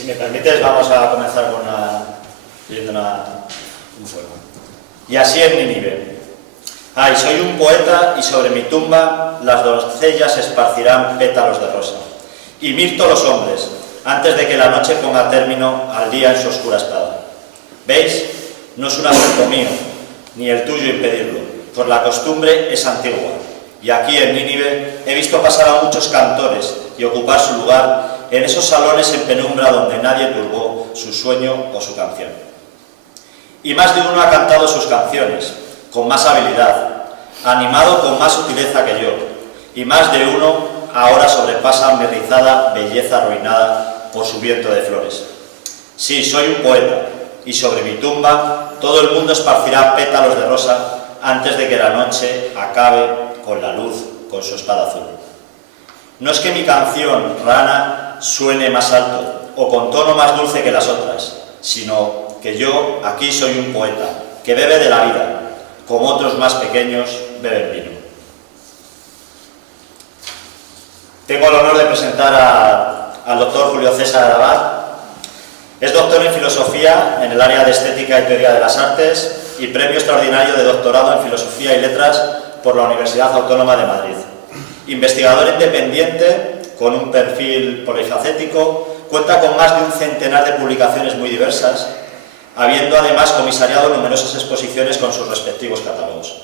Si me permites, vamos a comenzar con leyendo un poema. Y así en Nínive. Ay, soy un poeta y sobre mi tumba las doncellas esparcirán pétalos de rosa. Y mirto los hombres, antes de que la noche ponga término al día en su oscura espada. ¿Veis? No es un asunto mío, ni el tuyo impedirlo, pues la costumbre es antigua. Y aquí en Nínive he visto pasar a muchos cantores y ocupar su lugar en esos salones en penumbra donde nadie turbó su sueño o su canción. Y más de uno ha cantado sus canciones, con más habilidad, animado con más sutileza que yo, y más de uno ahora sobrepasa mi rizada belleza arruinada por su viento de flores. Sí, soy un poeta, y sobre mi tumba todo el mundo esparcirá pétalos de rosa antes de que la noche acabe con la luz, con su espada azul. No es que mi canción, rana, suene más alto o con tono más dulce que las otras, sino que yo aquí soy un poeta que bebe de la vida, como otros más pequeños beben vino. Tengo el honor de presentar al doctor Julio César Abad. Es doctor en filosofía en el área de estética y teoría de las artes y premio extraordinario de doctorado en filosofía y letras por la Universidad Autónoma de Madrid. Investigador independiente con un perfil polifacético, cuenta con más de un centenar de publicaciones muy diversas, habiendo además comisariado numerosas exposiciones con sus respectivos catálogos.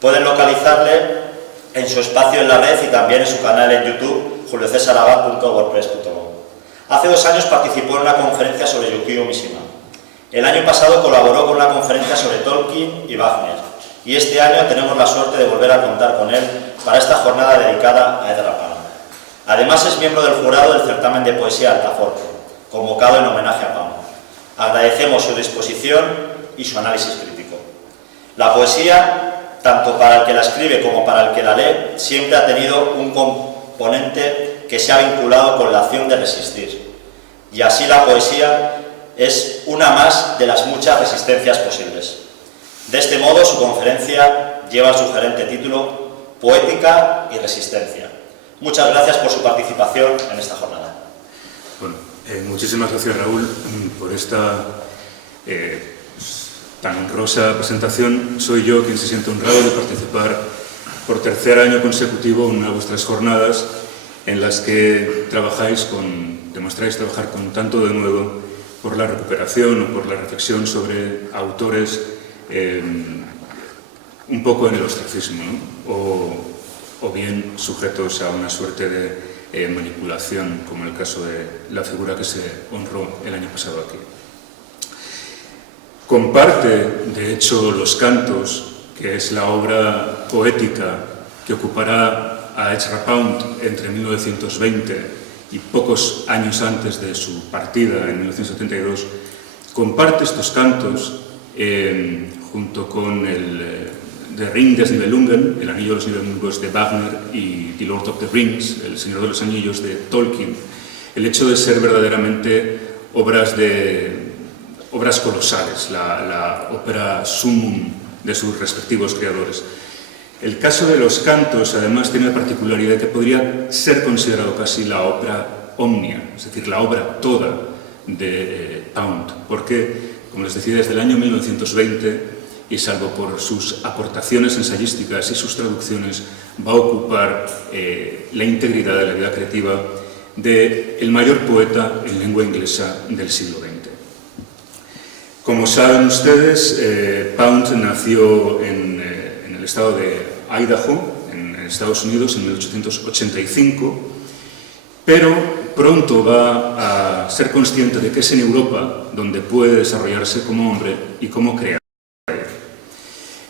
Pueden localizarle en su espacio en la red y también en su canal en YouTube, juliocesarabad.wordpress.com. Hace 2 años participó en una conferencia sobre Yukio Mishima. El año pasado colaboró con una conferencia sobre Tolkien y Wagner. Y este año tenemos la suerte de volver a contar con él para esta jornada dedicada a Edgar Pound. Además es miembro del jurado del certamen de poesía Altaforte, convocado en homenaje a Pound. Agradecemos su disposición y su análisis crítico. La poesía, tanto para el que la escribe como para el que la lee, siempre ha tenido un componente que se ha vinculado con la acción de resistir. Y así la poesía es una más de las muchas resistencias posibles. De este modo, su conferencia lleva el sugerente título Poética y Resistencia. Muchas gracias por su participación en esta jornada. Bueno, muchísimas gracias, Raúl, por esta tan honrosa presentación. Soy yo quien se siente honrado de participar por 3er año consecutivo en una de vuestras jornadas en las que demostráis trabajar con tanto de nuevo por la recuperación o por la reflexión sobre autores un poco en el ostracismo, ¿no? o bien sujetos a una suerte de manipulación, como el caso de la figura que se honró el año pasado aquí. Comparte, de hecho, Los Cantos, que es la obra poética que ocupará a Ezra Pound entre 1920 y pocos años antes de su partida, en 1972, comparte estos cantos junto con el The Ring des Nibelungen, El Anillo de los Nibelungos de Wagner, y The Lord of the Rings, El Señor de los Anillos de Tolkien, el hecho de ser verdaderamente obras colosales, la ópera sumum de sus respectivos creadores. El caso de Los Cantos, además, tiene la particularidad que podría ser considerado casi la ópera omnia, es decir, la obra toda de Pound, porque, como les decía, desde el año 1920, y salvo por sus aportaciones ensayísticas y sus traducciones, va a ocupar la integridad de la vida creativa del mayor poeta en lengua inglesa del siglo XX. Como saben ustedes, Pound nació en el estado de Idaho, en Estados Unidos, en 1885, pero pronto va a ser consciente de que es en Europa donde puede desarrollarse como hombre y como creador.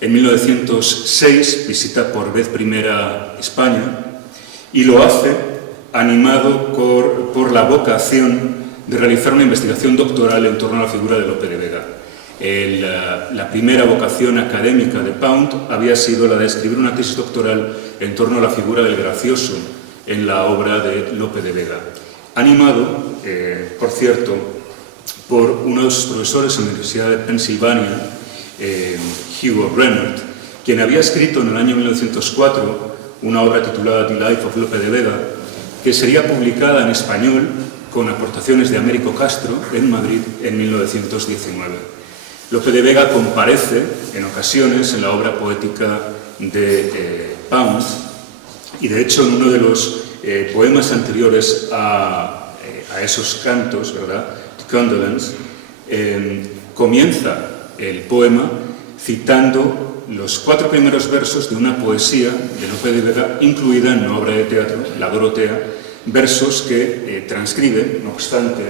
En 1906 visita por vez primera España y lo hace animado por la vocación de realizar una investigación doctoral en torno a la figura de Lope de Vega. La primera vocación académica de Pound había sido la de escribir una tesis doctoral en torno a la figura del gracioso en la obra de Lope de Vega, animado, por cierto, por uno de sus profesores en la Universidad de Pensilvania, Hugo Rennert, quien había escrito en el año 1904 una obra titulada The Life of Lope de Vega, que sería publicada en español con aportaciones de Américo Castro en Madrid en 1919. Lope de Vega comparece en ocasiones en la obra poética de Pound, y de hecho en uno de los poemas anteriores a esos cantos, ¿verdad?, The Condolence, comienza el poema citando los 4 primeros versos de una poesía de Lope de Vega incluida en una obra de teatro, La Dorotea, versos que transcribe, no obstante,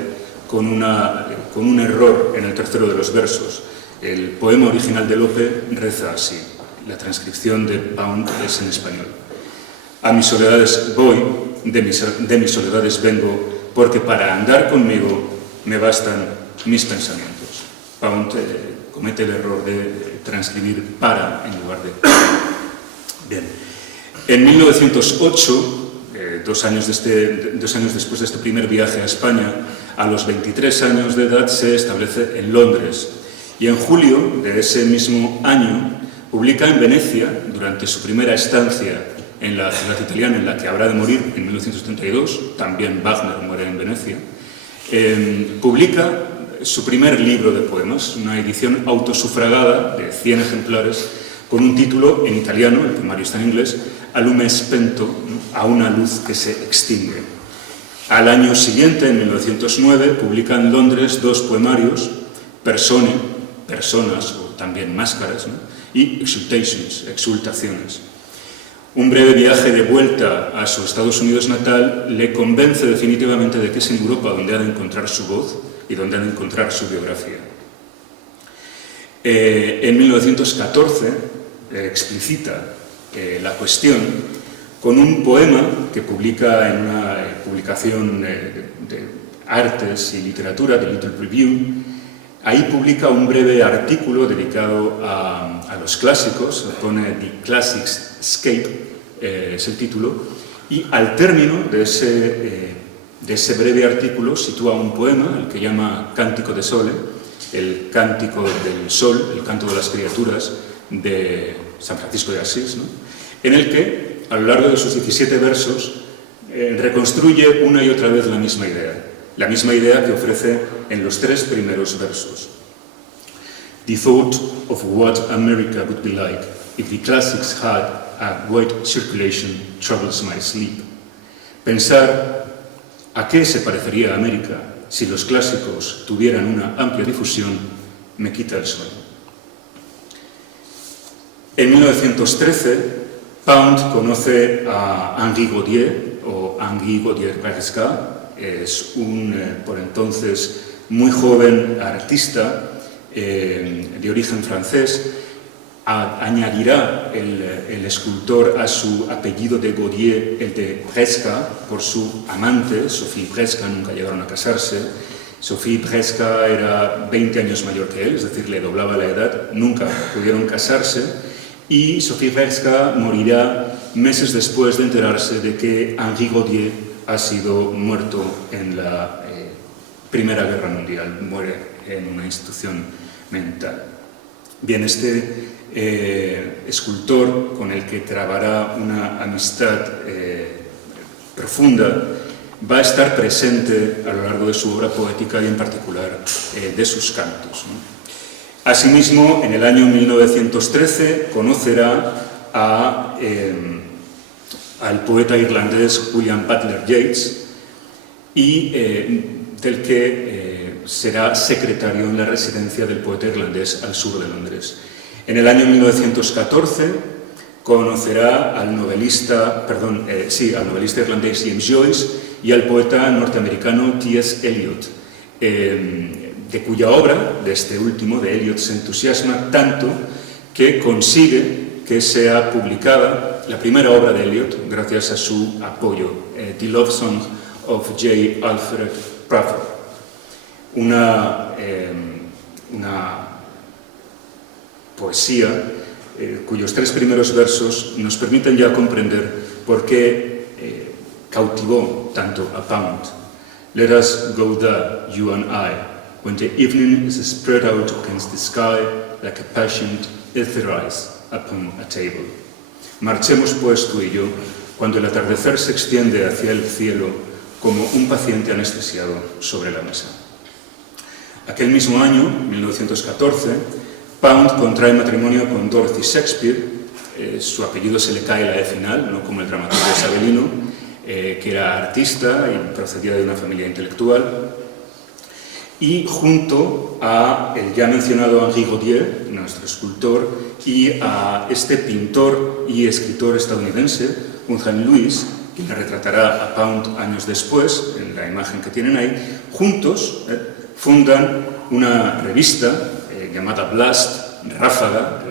con un error en el tercero de los versos. El poema original de Lope reza así, la transcripción de Pound es en español. A mis soledades voy, de mis soledades vengo, porque para andar conmigo me bastan mis pensamientos. Pound comete el error de transcribir para en lugar de. Bien. En 1908, 2 años después de este primer viaje a España, a los 23 años de edad se establece en Londres, y en julio de ese mismo año publica en Venecia, durante su primera estancia en la ciudad italiana en la que habrá de morir en 1932, también Wagner muere en Venecia, publica su primer libro de poemas, una edición autosufragada de 100 ejemplares, con un título en italiano, el poemario está en inglés, A lume spento, a una luz que se extingue. Al año siguiente, en 1909, publica en Londres 2 poemarios, Persone, personas o también máscaras, ¿no?, y Exultations, exultaciones. Un breve viaje de vuelta a su Estados Unidos natal le convence definitivamente de que es en Europa donde ha de encontrar su voz y donde ha de encontrar su biografía. En 1914 explicita la cuestión con un poema que publica en una publicación de artes y literatura, de Little Review. Ahí publica un breve artículo dedicado a los clásicos, pone The Classics Escape, es el título, y al término de ese breve artículo sitúa un poema, el que llama Cántico de Sole, el cántico del sol, el canto de las criaturas de San Francisco de Asís, ¿no?, en el que, a lo largo de sus 17 versos, reconstruye una y otra vez la misma idea que ofrece en los 3 primeros versos. The thought of what America would be like if the classics had a wide circulation troubles my sleep. Pensar a qué se parecería América si los clásicos tuvieran una amplia difusión me quita el sueño. En 1913, Pound conoce a Henri Gaudier, o Henri Gaudier-Varesca. Es un, por entonces, muy joven artista de origen francés. Añadirá el escultor a su apellido de Gaudier el de Bresca por su amante, Sophie Bresca. Nunca llegaron a casarse. Sophie Bresca era 20 años mayor que él, es decir, le doblaba la edad. Nunca pudieron casarse. Y Sophie Bresca morirá meses después de enterarse de que Henri Gaudier ha sido muerto en la Primera Guerra Mundial, muere en una institución mental. Bien, este escultor con el que trabará una amistad profunda va a estar presente a lo largo de su obra poética y en particular de sus cantos, ¿no? Asimismo, en el año 1913 conocerá al poeta irlandés William Butler Yeats y del que será secretario en la residencia del poeta irlandés al sur de Londres. En el año 1914 conocerá al novelista irlandés James Joyce y al poeta norteamericano T.S. Eliot, de cuya obra, de este último, de Eliot, se entusiasma tanto que consigue que sea publicada la primera obra de Eliot gracias a su apoyo, The Love Song of J. Alfred Prufrock, una poesía cuyos 3 primeros versos nos permiten ya comprender por qué cautivó tanto a Pound. Let us go there, you and I, when the evening is spread out against the sky like a patient ether ice upon a table. Marchemos pues tú y yo, cuando el atardecer se extiende hacia el cielo como un paciente anestesiado sobre la mesa. Aquel mismo año, 1914, Pound contrae matrimonio con Dorothy Shakespeare. Su apellido se le cae la E final, no como el dramaturgo isabelino, que era artista y procedía de una familia intelectual. Y junto a el ya mencionado Henri Gaudier, nuestro escultor, y a este pintor y escritor estadounidense, Unheim Lewis, quien le retratará a Pound años después, en la imagen que tienen ahí, juntos fundan una revista llamada Blast, Ráfaga,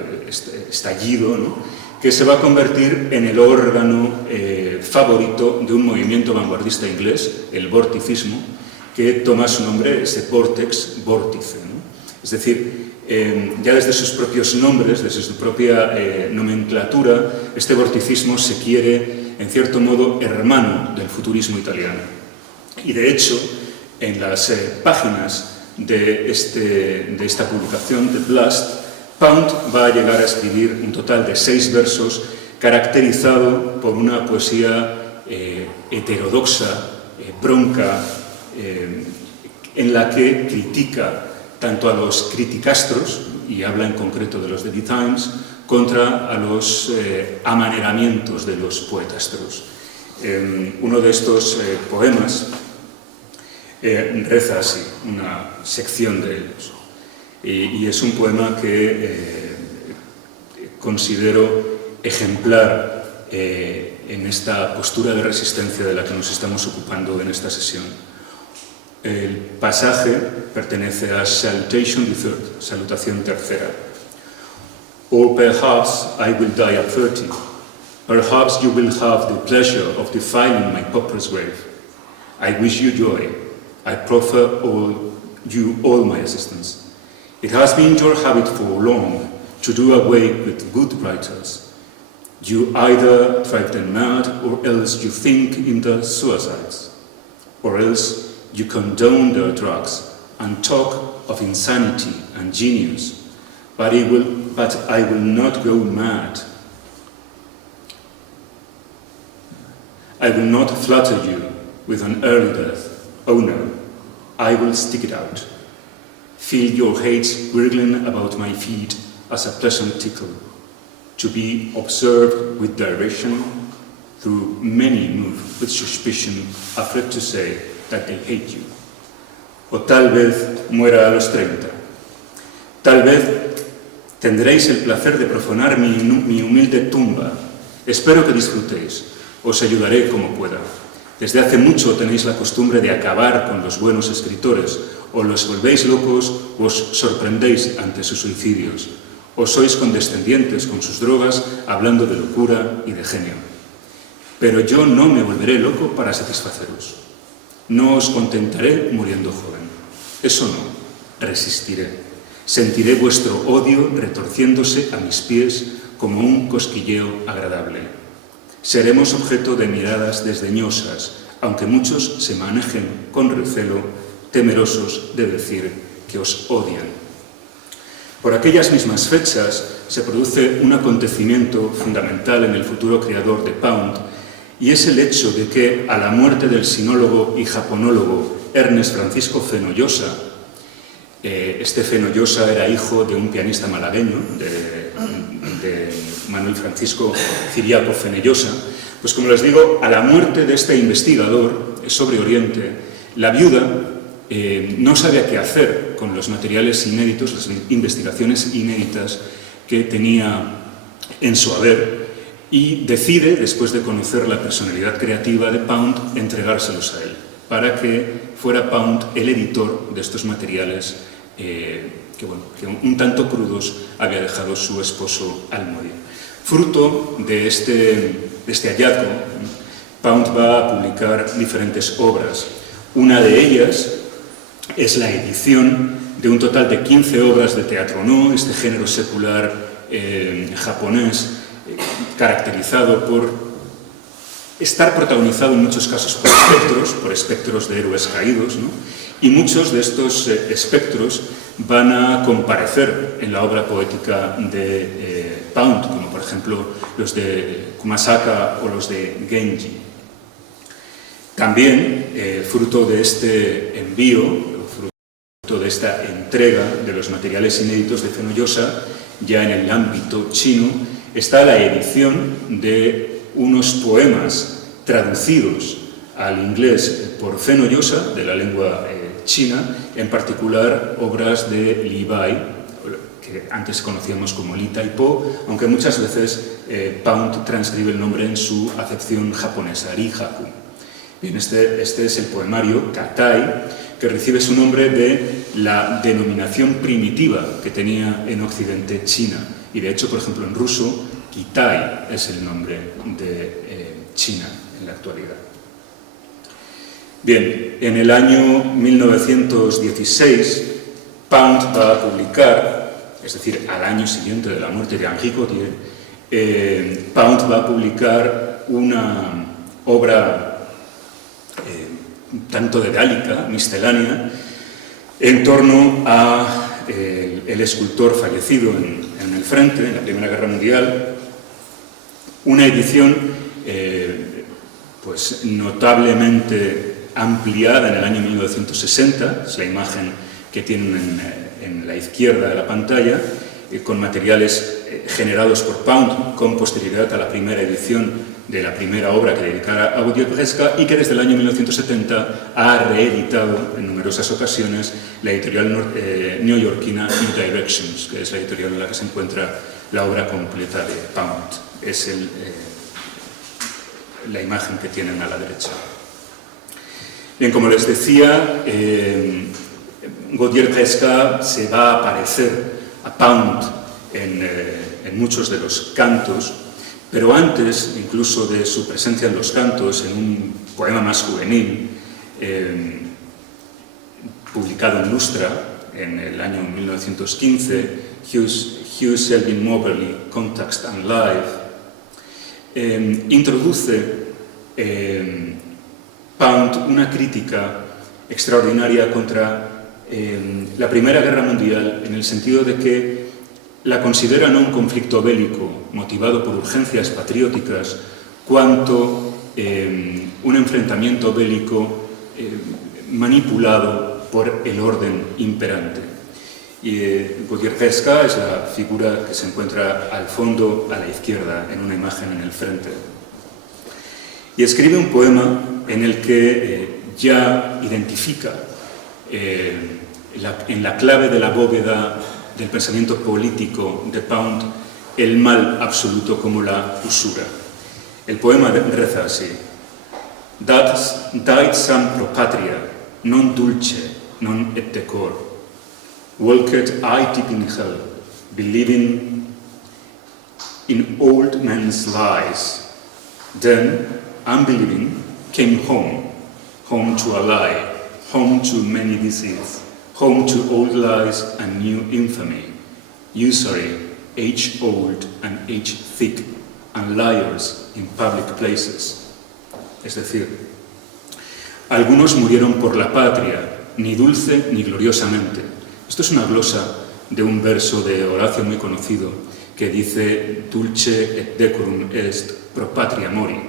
estallido, ¿no?, que se va a convertir en el órgano favorito de un movimiento vanguardista inglés, el vorticismo, que toma su nombre, ese vortex, vórtice, ¿no? Es decir, ya desde sus propios nombres, desde su propia nomenclatura, este vorticismo se quiere, en cierto modo, hermano del futurismo italiano. Y de hecho, en las páginas de esta publicación, de Blast, Pound va a llegar a escribir un total de 6 versos, caracterizado por una poesía heterodoxa, bronca, en la que critica tanto a los criticastros, y habla en concreto de los de The Times, contra a los amaneramientos de los poetastros. Uno de estos poemas reza así, una sección de ellos. Y es un poema que considero ejemplar en esta postura de resistencia de la que nos estamos ocupando en esta sesión. El pasaje pertenece a Salutation the Third, Salutación Tercera. Or perhaps I will die at 30. Perhaps you will have the pleasure of defiling my pauper's grave. I wish you joy. I proffer you all my assistance. It has been your habit for long to do away with good writers. You either drive them mad, or else you think in their suicides, or else you condone their drugs and talk of insanity and genius. But I will not go mad. I will not flatter you with an early death. Oh no, I will stick it out. Feel your hate wriggling about my feet as a pleasant tickle, to be observed with derision, through many move with suspicion, afraid to say that they hate you. O tal vez muera a los 30. Tal vez tendréis el placer de profanar mi humilde tumba. Espero que disfrutéis. Os ayudaré como pueda. Desde hace mucho tenéis la costumbre de acabar con los buenos escritores. O los volvéis locos o os sorprendéis ante sus suicidios. O sois condescendientes con sus drogas, hablando de locura y de genio. Pero yo no me volveré loco para satisfaceros. No os contentaré muriendo joven. Eso no, resistiré. Sentiré vuestro odio retorciéndose a mis pies como un cosquilleo agradable. Seremos objeto de miradas desdeñosas, aunque muchos se manejen con recelo, temerosos de decir que os odian. Por aquellas mismas fechas se produce un acontecimiento fundamental en el futuro creador de Pound, y es el hecho de que, a la muerte del sinólogo y japonólogo Ernest Francisco Fenollosa, este Fenollosa era hijo de un pianista malagueño, de Manuel Francisco Ciriaco Fenollosa, pues como les digo, a la muerte de este investigador sobre Oriente, la viuda no sabía qué hacer con los materiales inéditos, las investigaciones inéditas que tenía en su haber, y decide, después de conocer la personalidad creativa de Pound, entregárselos a él, para que fuera Pound el editor de estos materiales que un tanto crudos había dejado su esposo al morir. Fruto de este hallazgo, Pound va a publicar diferentes obras. Una de ellas es la edición de un total de 15 obras de teatro no, este género secular japonés, caracterizado por estar protagonizado en muchos casos por espectros de héroes caídos, ¿no? Y muchos de estos espectros van a comparecer en la obra poética de Pound, como por ejemplo los de Kumasaka o los de Genji. También, fruto de este envío, fruto de esta entrega de los materiales inéditos de Fenollosa, ya en el ámbito chino, está la edición de unos poemas traducidos al inglés por Fenollosa, de la lengua china, en particular obras de Li Bai, que antes conocíamos como Li Taipo, aunque muchas veces Pound transcribe el nombre en su acepción japonesa, Ri Haku. Bien, este es el poemario Katai, que recibe su nombre de la denominación primitiva que tenía en Occidente China. Y de hecho, por ejemplo, en ruso, Kitai es el nombre de China en la actualidad. Bien, en el año 1916, Pound va a publicar, es decir, al año siguiente de la muerte de Henri Gautier, Pound va a publicar una obra tanto dedálica, miscelánea, en torno a el escultor fallecido en el frente, en la Primera Guerra Mundial, una edición pues notablemente ampliada en el año 1960, es la imagen que tienen en la izquierda de la pantalla, con materiales generados por Pound con posterioridad a la primera edición de la primera obra que dedicara a Gautier-Presca, y que desde el año 1970 ha reeditado en numerosas ocasiones la editorial neoyorquina New Directions, que es la editorial en la que se encuentra la obra completa de Pound. Es la imagen que tienen a la derecha. Bien, como les decía, Gautier-Presca se va a parecer a Pound en muchos de los cantos, pero antes, incluso de su presencia en los cantos, en un poema más juvenil, publicado en Lustra en el año 1915, Hugh Selwyn Moberly, Context and Life, introduce Pound una crítica extraordinaria contra la Primera Guerra Mundial, en el sentido de que la considera no un conflicto bélico motivado por urgencias patrióticas, cuanto un enfrentamiento bélico manipulado por el orden imperante. Y Gautier-Presca es la figura que se encuentra al fondo, a la izquierda, en una imagen en el frente. Y escribe un poema en el que ya identifica en la clave de la bóveda del pensamiento político de Pound el mal absoluto como la usura. El poema reza así: Dat sam pro patria, non dulce, non et decor. Walked I deep in hell, believing in old men's lies. Then, unbelieving, came home to a lie, home to many disease, home to old lies and new infamy, usury, age-old and age-thick, and liars in public places. Es decir, algunos murieron por la patria, ni dulce ni gloriosamente. Esto es una glosa de un verso de Horacio muy conocido que dice dulce et decorum est pro patria mori.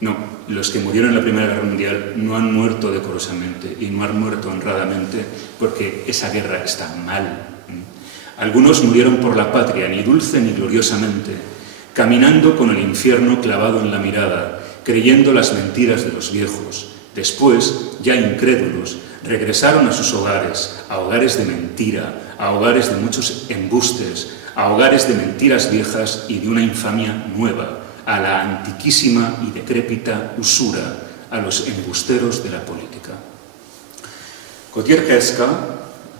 No, los que murieron en la Primera Guerra Mundial no han muerto decorosamente y no han muerto honradamente porque esa guerra está mal. Algunos murieron por la patria, ni dulce ni gloriosamente, caminando con el infierno clavado en la mirada, creyendo las mentiras de los viejos. Después, ya incrédulos, regresaron a sus hogares, a hogares de mentira, a hogares de muchos embustes, a hogares de mentiras viejas y de una infamia nueva, a la antiquísima y decrépita usura, a los embusteros de la política. Gautier-Presca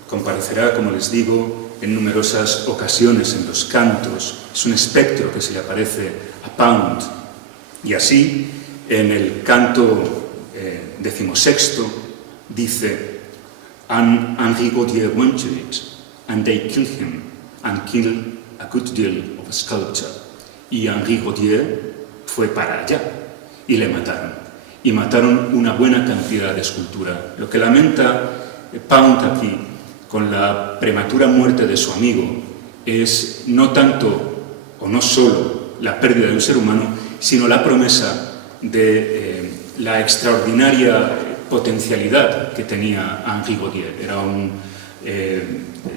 comparecerá, como les digo, en numerosas ocasiones en los cantos. Es un espectro que se le aparece a Pound. Y así, en el canto 16, dice: "And Henri Gautier went to it, and they killed him, and killed a good deal of sculpture." Y Henri Gautier fue para allá y le mataron. Y mataron una buena cantidad de escultura. Lo que lamenta Pound aquí con la prematura muerte de su amigo es no tanto o no solo la pérdida de un ser humano, sino la promesa de la extraordinaria potencialidad que tenía Henri Gautier. Era un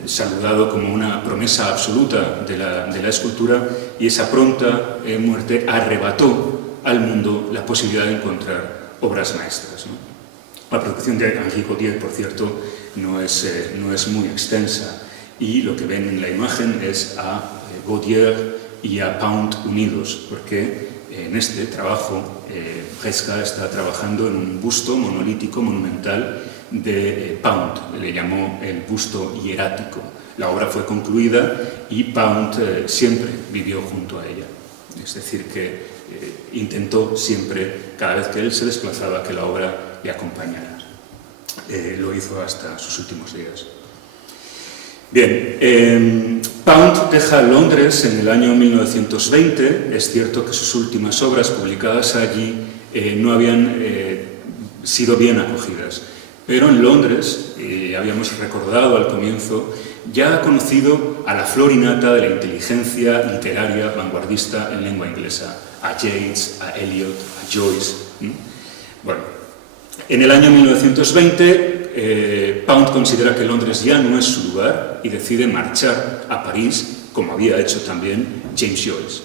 saludado como una promesa absoluta de la escultura, y esa pronta muerte arrebató al mundo la posibilidad de encontrar obras maestras, ¿no? La producción de Henri Gautier, por cierto, no es muy extensa, y lo que ven en la imagen es a Gautier y a Pound unidos, porque en este trabajo Bresca está trabajando en un busto monolítico monumental de Pound. Le llamó el busto hierático. La obra fue concluida y Pound siempre vivió junto a ella. Es decir, que intentó siempre, cada vez que él se desplazaba, que la obra le acompañara. Lo hizo hasta sus últimos días. Bien, Pound deja Londres en el año 1920. Es cierto que sus últimas obras publicadas allí no habían sido bien acogidas, pero en Londres, habíamos recordado al comienzo, ya ha conocido a la flor innata de la inteligencia literaria vanguardista en lengua inglesa, a Yeats, a Eliot, a Joyce. Bueno, en el año 1920 Pound considera que Londres ya no es su lugar y decide marchar a París, como había hecho también James Joyce.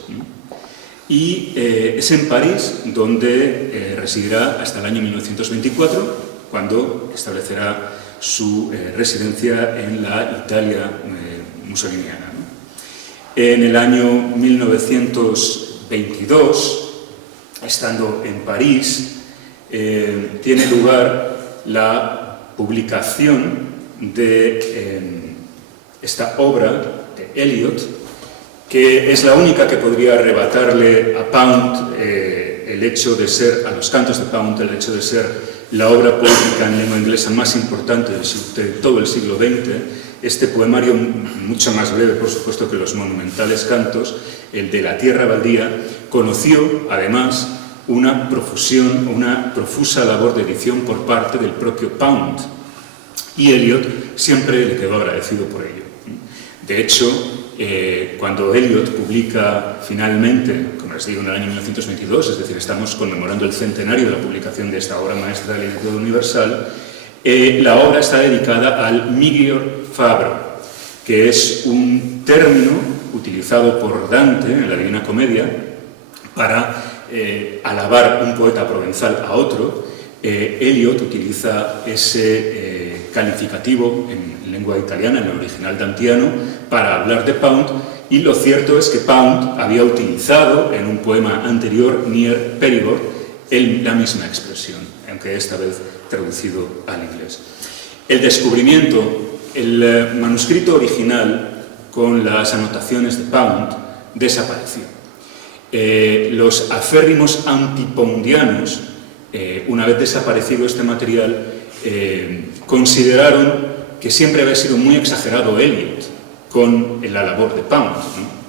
Y es en París donde residirá hasta el año 1924, cuando establecerá su residencia en la Italia mussoliniana, ¿no? En el año 1922, estando en París, tiene lugar la publicación de esta obra de Eliot, que es la única que podría arrebatarle a Pound el hecho de ser, a los cantos de Pound, el hecho de ser la obra poética en lengua inglesa más importante de todo el siglo XX. Este poemario, mucho más breve, por supuesto, que los monumentales cantos, el de La tierra baldía, conoció, además, una profusa labor de edición por parte del propio Pound, y Eliot siempre le quedó agradecido por ello. De hecho, cuando Eliot publica finalmente, como les digo, en el año 1922, es decir, estamos conmemorando el centenario de la publicación de esta obra maestra de la literatura universal, la obra está dedicada al Miglior Fabro, que es un término utilizado por Dante en la Divina Comedia para alabar un poeta provenzal a otro. Eliot utiliza ese calificativo en lengua italiana, en el original dantiano, para hablar de Pound, y lo cierto es que Pound había utilizado en un poema anterior, Near Perigord, la misma expresión, aunque esta vez traducido al inglés. El descubrimiento, el manuscrito original con las anotaciones de Pound desapareció. Los acérrimos antipoundianos, una vez desaparecido este material, consideraron que siempre había sido muy exagerado Eliot con la labor de Pound, ¿no?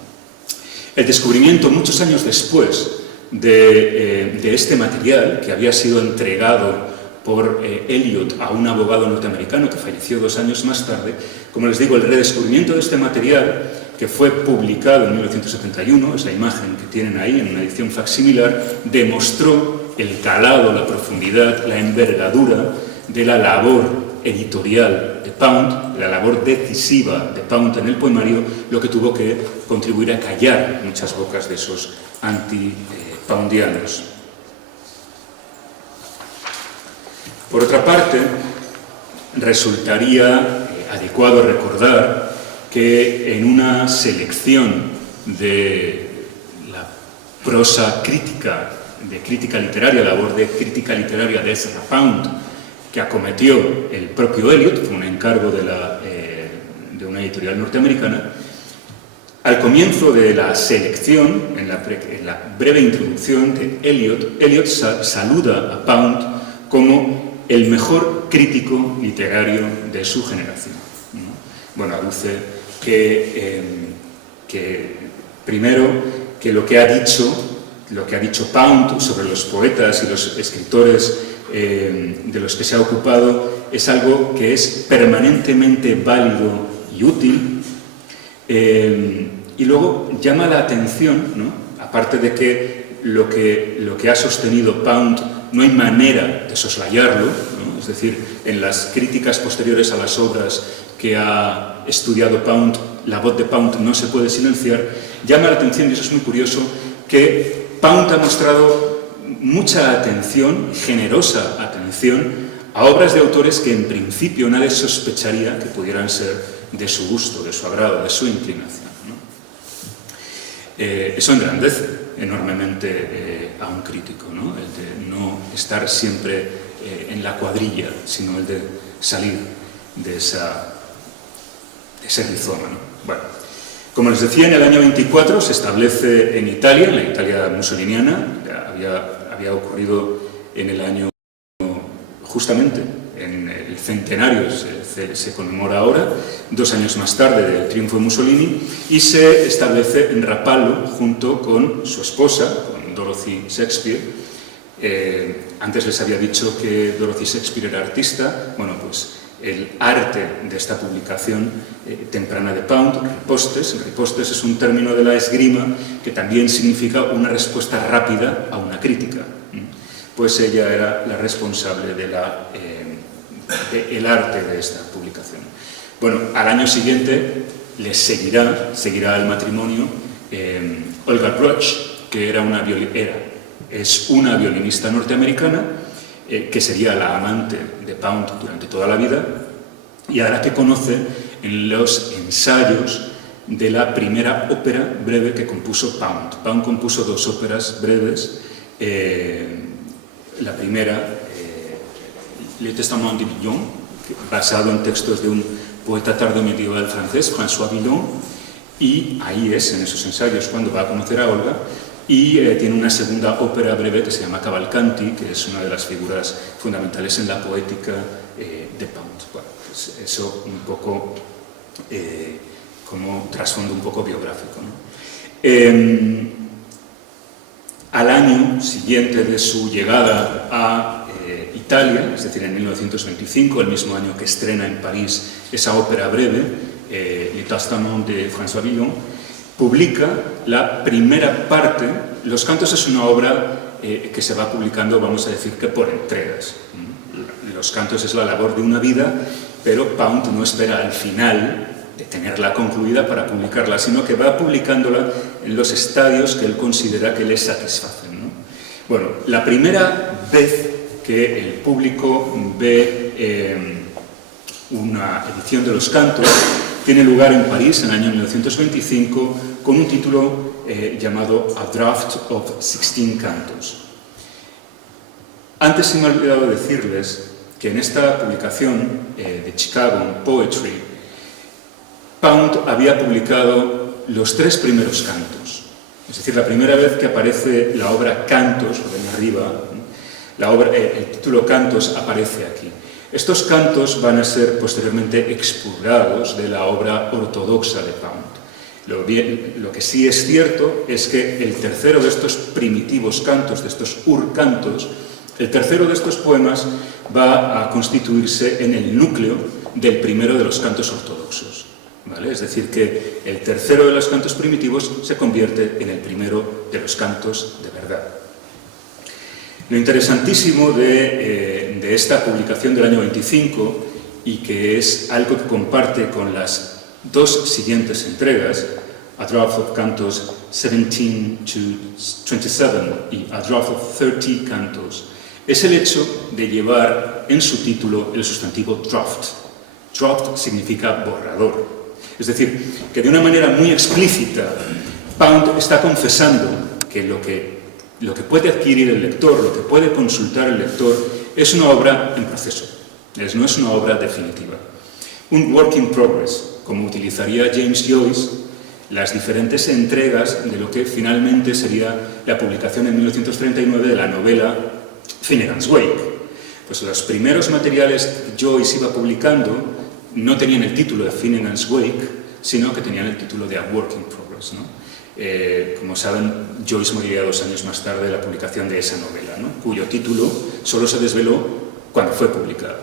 El descubrimiento, muchos años después de este material, que había sido entregado por Eliot a un abogado norteamericano que falleció 2 años más tarde, como les digo, el redescubrimiento de este material, que fue publicado en 1971, es la imagen que tienen ahí en una edición facsimilar, demostró el calado, la profundidad, la envergadura de la labor editorial de Pound, la labor decisiva de Pound en el poemario, lo que tuvo que contribuir a callar muchas bocas de esos anti-poundianos. Por otra parte, resultaría adecuado recordar que en una selección de la prosa crítica, de crítica literaria, labor de crítica literaria de Ezra Pound, que acometió el propio Eliot, fue un encargo de una editorial norteamericana, al comienzo de la selección, en la breve introducción de Eliot saluda a Pound como el mejor crítico literario de su generación. Bueno, aduce que primero, que lo que ha dicho Pound sobre los poetas y los escritores de los que se ha ocupado es algo que es permanentemente válido y útil, y luego llama la atención, ¿no?, aparte de que lo que ha sostenido Pound no hay manera de soslayarlo, ¿no? Es decir, en las críticas posteriores a las obras que ha estudiado Pound, la voz de Pound no se puede silenciar. Llama la atención, y eso es muy curioso, que Pound ha mostrado mucha atención, generosa atención, a obras de autores que en principio nadie sospecharía que pudieran ser de su gusto, de su agrado, de su inclinación, ¿no? Eso engrandece enormemente a un crítico, ¿no? El de no estar siempre en la cuadrilla, sino el de salir de ese rizoma, ¿no? Bueno, como les decía, en el año 24 se establece en Italia, en la Italia mussoliniana, había ocurrido en el año, justamente en el centenario, se conmemora ahora, 2 años más tarde del triunfo de Mussolini, y se establece en Rapallo junto con su esposa, con Dorothy Shakespeare. Antes les había dicho que Dorothy Shakespeare era artista. Bueno, pues el arte de esta publicación temprana de Pound, ripostes es un término de la esgrima que también significa una respuesta rápida a una crítica. Pues ella era la responsable del arte de esta publicación. Bueno, al año siguiente les seguirá el matrimonio Olga Bruch, que es una violinista norteamericana, que sería la amante de Pound durante toda la vida, y a la que conoce en los ensayos de la primera ópera breve que compuso Pound. Pound compuso 2 óperas breves, la primera, Le Testament de Villon, basado en textos de un poeta tardomedieval francés, François Villon, y ahí es, en esos ensayos, cuando va a conocer a Olga, y tiene una segunda ópera breve que se llama Cavalcanti, que es una de las figuras fundamentales en la poética de Pound. Bueno, pues eso un poco como trasfondo un poco biográfico, ¿no? Al año siguiente de su llegada a Italia, es decir, en 1925, el mismo año que estrena en París esa ópera breve, Le Testament de François Villon, publica la primera parte. Los Cantos es una obra que se va publicando, vamos a decir que por entregas. Los Cantos es la labor de una vida, pero Pound no espera al final de tenerla concluida para publicarla, sino que va publicándola en los estadios que él considera que le satisfacen, ¿no? Bueno, la primera vez que el público ve una edición de Los Cantos tiene lugar en París en el año 1925 con un título llamado A Draft of 16 Cantos. Antes se me ha olvidado decirles que en esta publicación de Chicago, Poetry, Pound había publicado los 3 primeros cantos. Es decir, la primera vez que aparece la obra Cantos, lo ven arriba, el título Cantos aparece aquí. Estos cantos van a ser posteriormente expurgados de la obra ortodoxa de Pound. Lo que sí es cierto es que el tercero de estos primitivos cantos, de estos urcantos, el tercero de estos poemas va a constituirse en el núcleo del primero de los cantos ortodoxos, ¿vale? Es decir, que el tercero de los cantos primitivos se convierte en el primero de los cantos de verdad. Lo interesantísimo de esta publicación del año 25, y que es algo que comparte con las 2 siguientes entregas, A Draft of Cantos 17 to 27 y A Draft of 30 Cantos, es el hecho de llevar en su título el sustantivo draft. Draft significa borrador. Es decir, que de una manera muy explícita, Pound está confesando que lo que puede adquirir el lector, lo que puede consultar el lector, es una obra en proceso, no es una obra definitiva. Un work in progress, como utilizaría James Joyce las diferentes entregas de lo que finalmente sería la publicación en 1939 de la novela Finnegan's Wake. Pues los primeros materiales que Joyce iba publicando no tenían el título de Finnegan's Wake, sino que tenían el título de A Work in Progress, ¿no? Como saben, Joyce moriría 2 años más tarde de la publicación de esa novela, ¿no? Cuyo título solo se desveló cuando fue publicado.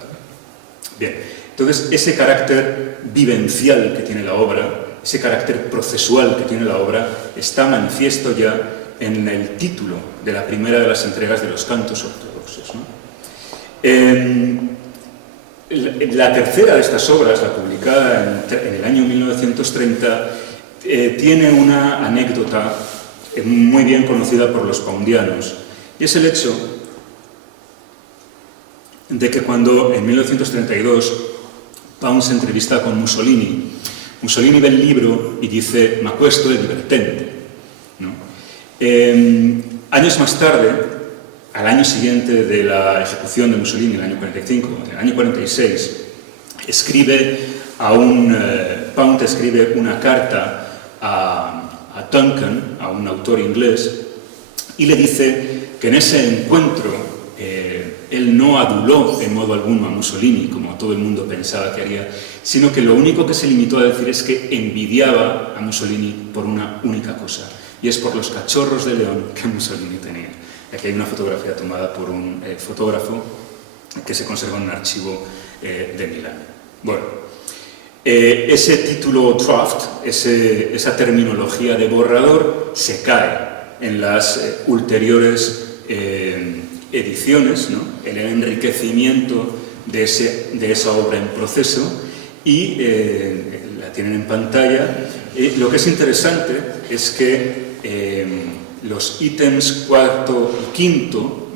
Bien, entonces ese carácter vivencial que tiene la obra, ese carácter procesual que tiene la obra, está manifiesto ya en el título de la primera de las entregas de los Cantos ortodoxos. ortodoxos, ¿no? La tercera de estas obras, la publicada en el año 1930, tiene una anécdota muy bien conocida por los poundianos, y es el hecho de que cuando en 1932 Pound se entrevista con Mussolini, Mussolini ve el libro y dice: "Ma questo è divertente", ¿no? Años más tarde, al año siguiente de la ejecución de Mussolini, el año 45, en el año 46, Pound escribe una carta a Duncan, a un autor inglés, y le dice que en ese encuentro él no aduló en modo alguno a Mussolini, como todo el mundo pensaba que haría, sino que lo único que se limitó a decir es que envidiaba a Mussolini por una única cosa, y es por los cachorros de león que Mussolini tenía. Aquí hay una fotografía tomada por un fotógrafo que se conserva en un archivo de Milán. Bueno, ese título draft, esa terminología de borrador, se cae en las ulteriores ediciones, ¿no? El enriquecimiento de esa obra en proceso, y la tienen en pantalla. Lo que es interesante es que los ítems cuarto y quinto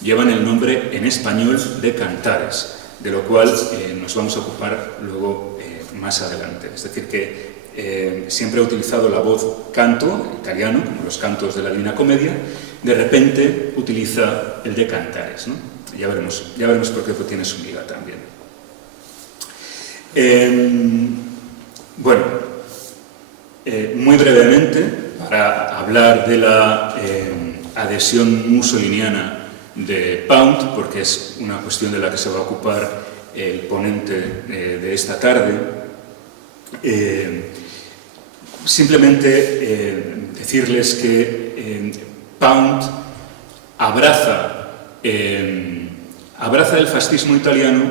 llevan el nombre en español de Cantares, de lo cual nos vamos a ocupar luego más adelante. Es decir, que siempre he utilizado la voz canto, italiano, como los cantos de la Divina Comedia. De repente utiliza el de Cantares, ¿no? Ya veremos por qué tiene su liga también. Bueno, muy brevemente, para hablar de la adhesión mussoliniana de Pound, porque es una cuestión de la que se va a ocupar el ponente de esta tarde, simplemente decirles que Pound abraza el fascismo italiano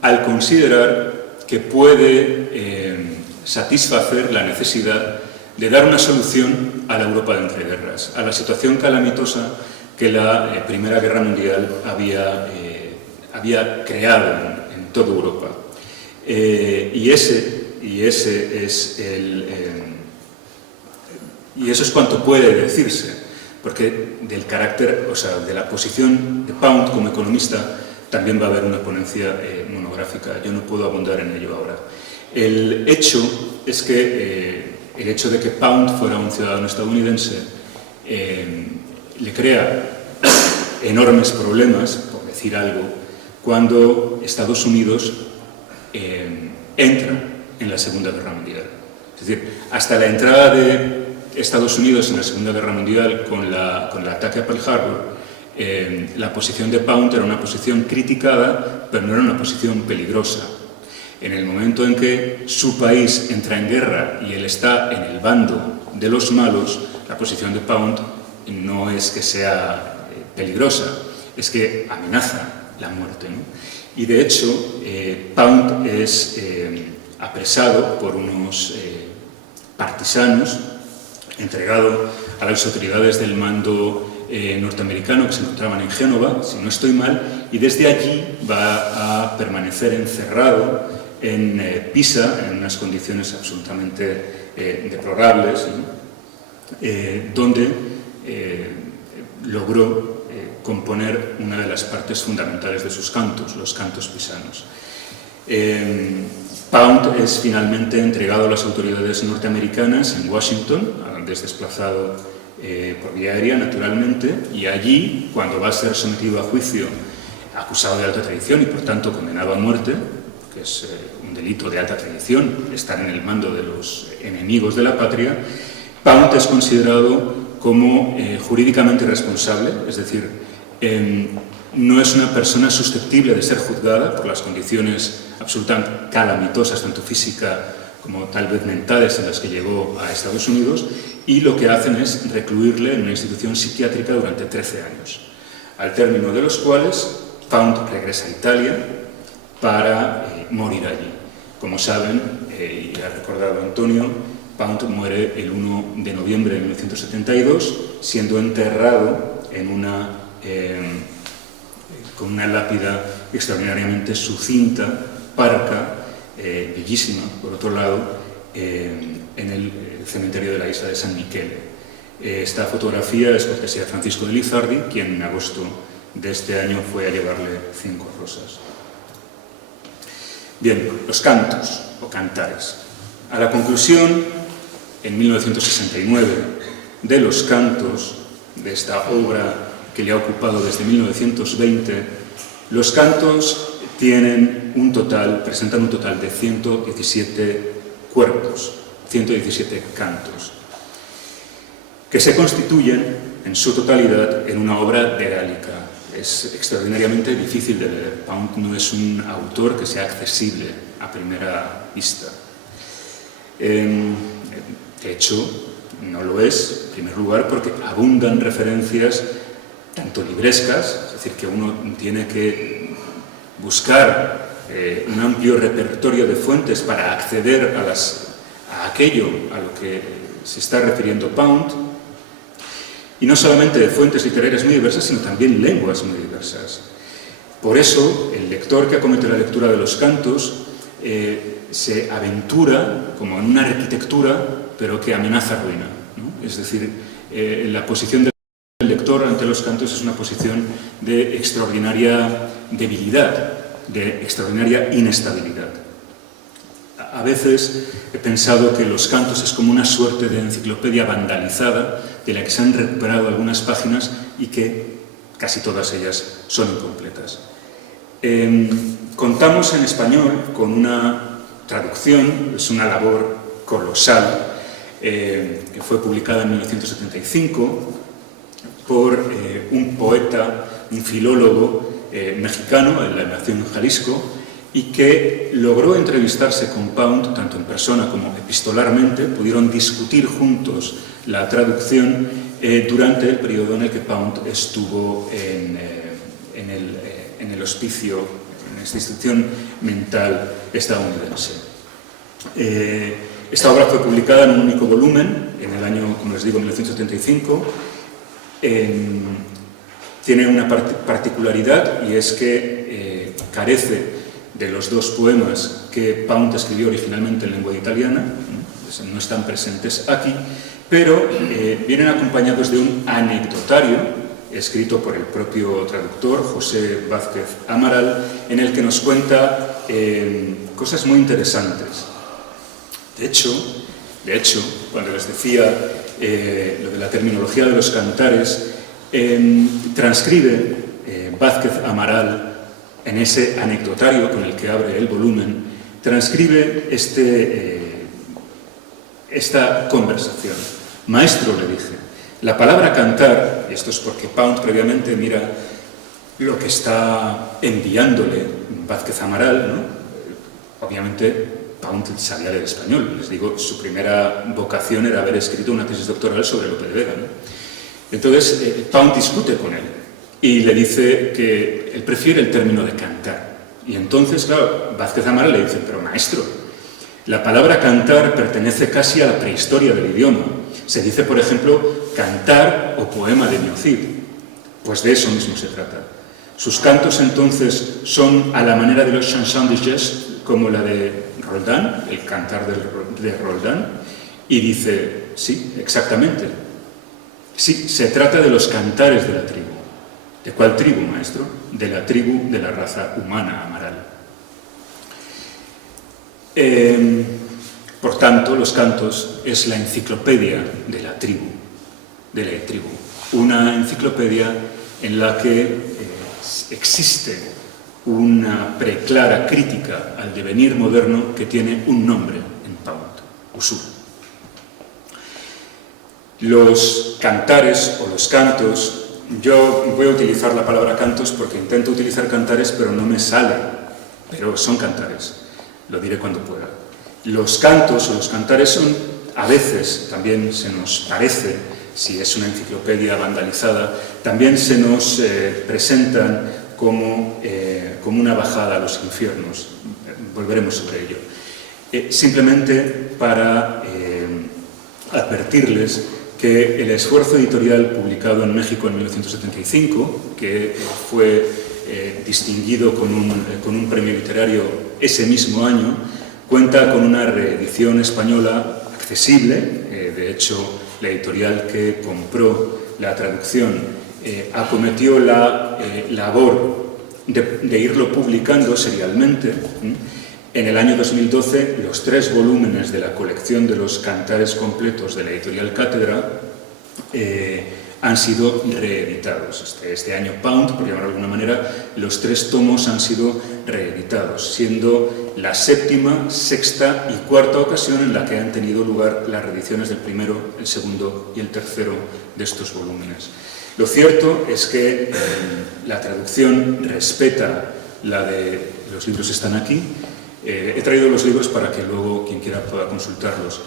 al considerar que puede satisfacer la necesidad de dar una solución a la Europa de entreguerras, a la situación calamitosa que la Primera Guerra Mundial había creado en toda Europa. Y eso es cuanto puede decirse, porque del carácter, o sea, de la posición de Pound como economista también va a haber una ponencia monográfica. Yo no puedo abundar en ello ahora. El hecho es que el hecho de que Pound fuera un ciudadano estadounidense le crea enormes problemas, por decir algo, cuando Estados Unidos entra en la Segunda Guerra Mundial. Es decir, hasta la entrada de Estados Unidos en la Segunda Guerra Mundial con el ataque a Pearl Harbor, la posición de Pound era una posición criticada, pero no era una posición peligrosa. En el momento en que su país entra en guerra y él está en el bando de los malos, la posición de Pound no es que sea peligrosa, es que amenaza la muerte, ¿no? Y de hecho, Pound es apresado por unos partisanos, entregado a las autoridades del mando norteamericano que se encontraban en Génova, si no estoy mal, y desde allí va a permanecer encerrado en Pisa, en unas condiciones absolutamente deplorables, ¿no? Donde logró componer una de las partes fundamentales de sus cantos, los cantos pisanos. Pound es finalmente entregado a las autoridades norteamericanas en Washington, a donde es desplazado por vía aérea, naturalmente, y allí, cuando va a ser sometido a juicio, acusado de alta traición y por tanto condenado a muerte, que es un delito de alta traición, estar en el mando de los enemigos de la patria, Pound es considerado como jurídicamente irresponsable, es decir, no es una persona susceptible de ser juzgada por las condiciones absolutamente calamitosas, tanto física como tal vez mentales, en las que llegó a Estados Unidos, y lo que hacen es recluirle en una institución psiquiátrica durante 13 años, al término de los cuales Pound regresa a Italia para morir allí. Como saben, y ha recordado Antonio, Pound muere el 1 de noviembre de 1972, siendo enterrado en una con una lápida extraordinariamente sucinta, parca, bellísima, por otro lado, en el cementerio de la isla de San Michele. Esta fotografía es cortesía de Francisco de Lizardi, quien en agosto de este año fue a llevarle 5 rosas. Bien, los cantos o cantares. A la conclusión, en 1969, de los cantos, de esta obra que le ha ocupado desde 1920, los cantos presentan un total de 117 cuerpos, 117 cantos, que se constituyen en su totalidad en una obra derálica. Es extraordinariamente difícil de leer. Pound no es un autor que sea accesible a primera vista. De hecho, no lo es, en primer lugar, porque abundan referencias tanto librescas, es decir, que uno tiene que buscar un amplio repertorio de fuentes para acceder a aquello a lo que se está refiriendo Pound, y no solamente de fuentes literarias muy diversas, sino también lenguas muy diversas. Por eso, el lector que acomete la lectura de los cantos se aventura como en una arquitectura, pero que amenaza ruina, ¿no? Es decir, la posición del lector ante los cantos es una posición de extraordinaria debilidad, de extraordinaria inestabilidad. A veces he pensado que los cantos es como una suerte de enciclopedia vandalizada de la que se han recuperado algunas páginas y que casi todas ellas son incompletas. Contamos en español con una traducción, es una labor colosal, que fue publicada en 1975 por un poeta, un filólogo mexicano en la nación Jalisco, y que logró entrevistarse con Pound, tanto en persona como epistolarmente. Pudieron discutir juntos la traducción durante el periodo en el que Pound estuvo en el hospicio, en esta institución mental estadounidense. Esta obra fue publicada en un único volumen, en el año, como les digo, 1975. Tiene una particularidad, y es que carece de los 2 poemas que Pound escribió originalmente en lengua italiana, no están presentes aquí, pero vienen acompañados de un anecdotario escrito por el propio traductor, José Vázquez Amaral, en el que nos cuenta cosas muy interesantes. De hecho, cuando les decía lo de la terminología de los cantares, transcribe Vázquez Amaral, en ese anecdotario con el que abre el volumen, transcribe esta conversación. Maestro, le dije, la palabra cantar, y esto es porque Pound previamente mira lo que está enviándole Vázquez Amaral, ¿no? Obviamente Pound sabía leer español, les digo, su primera vocación era haber escrito una tesis doctoral sobre Lope de Vega, ¿no? Entonces Pound discute con él y le dice que él prefiere el término de cantar. Y entonces, claro, Vázquez Amaral le dice, pero maestro, la palabra cantar pertenece casi a la prehistoria del idioma. Se dice, por ejemplo, cantar o poema de Mio Cid. Pues de eso mismo se trata. Sus cantos, entonces, son a la manera de los chansons de geste, como la de Roldán, el cantar de Roldán, y dice, sí, exactamente. Sí, se trata de los cantares de la tribu. ¿De cuál tribu, maestro? De la tribu de la raza humana, Amaral. Por tanto, los cantos es la enciclopedia de la tribu, una enciclopedia en la que existe una preclara crítica al devenir moderno que tiene un nombre en Pound, Usura. Los cantares o los cantos, yo voy a utilizar la palabra cantos porque intento utilizar cantares, pero no me sale, pero son cantares, lo diré cuando pueda. Los cantos o los cantares son, a veces, también se nos parece, si es una enciclopedia vandalizada, también se nos presentan como una bajada a los infiernos. Volveremos sobre ello. Simplemente para advertirles que el esfuerzo editorial publicado en México en 1975, que fue distinguido con un premio literario ese mismo año, cuenta con una reedición española accesible. De hecho, la editorial que compró la traducción acometió la labor de irlo publicando serialmente. En el año 2012, los 3 volúmenes de la colección de los cantares completos de la editorial Cátedra han sido reeditados. Este año Pound, por llamarlo de alguna manera, los 3 tomos han sido reeditados, siendo la 7ª, 6ª y 4ª ocasión en la que han tenido lugar las reediciones del primero, el segundo y el tercero de estos volúmenes. Lo cierto es que la traducción respeta la de los libros están aquí. He traído los libros para que luego quien quiera pueda consultarlos.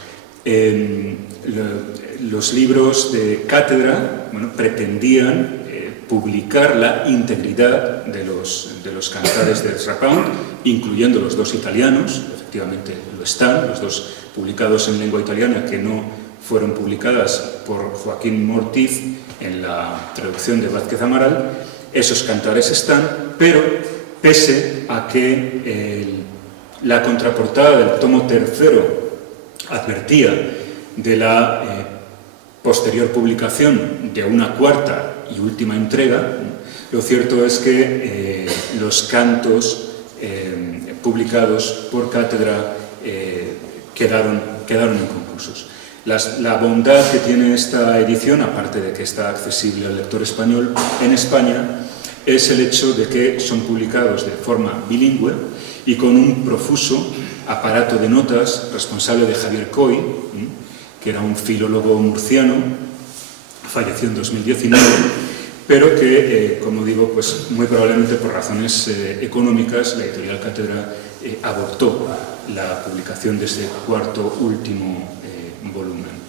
Los libros de Cátedra, bueno, pretendían publicar la integridad de los cantares de Ezra Pound, incluyendo los 2 italianos. Efectivamente lo están, los 2 publicados en lengua italiana, que no fueron publicadas por Joaquín Mortiz en la traducción de Vázquez Amaral. Esos cantares están, pero pese a que la contraportada del tomo 3 advertía de la posterior publicación de una 4ª y última entrega, lo cierto es que los cantos publicados por Cátedra quedaron inconclusos. La bondad que tiene esta edición, aparte de que está accesible al lector español en España, es el hecho de que son publicados de forma bilingüe y con un profuso aparato de notas responsable de Javier Coy, que era un filólogo murciano, falleció en 2019, pero que, como digo, pues muy probablemente por razones económicas, la editorial Cátedra abortó la publicación de este 4º último volumen.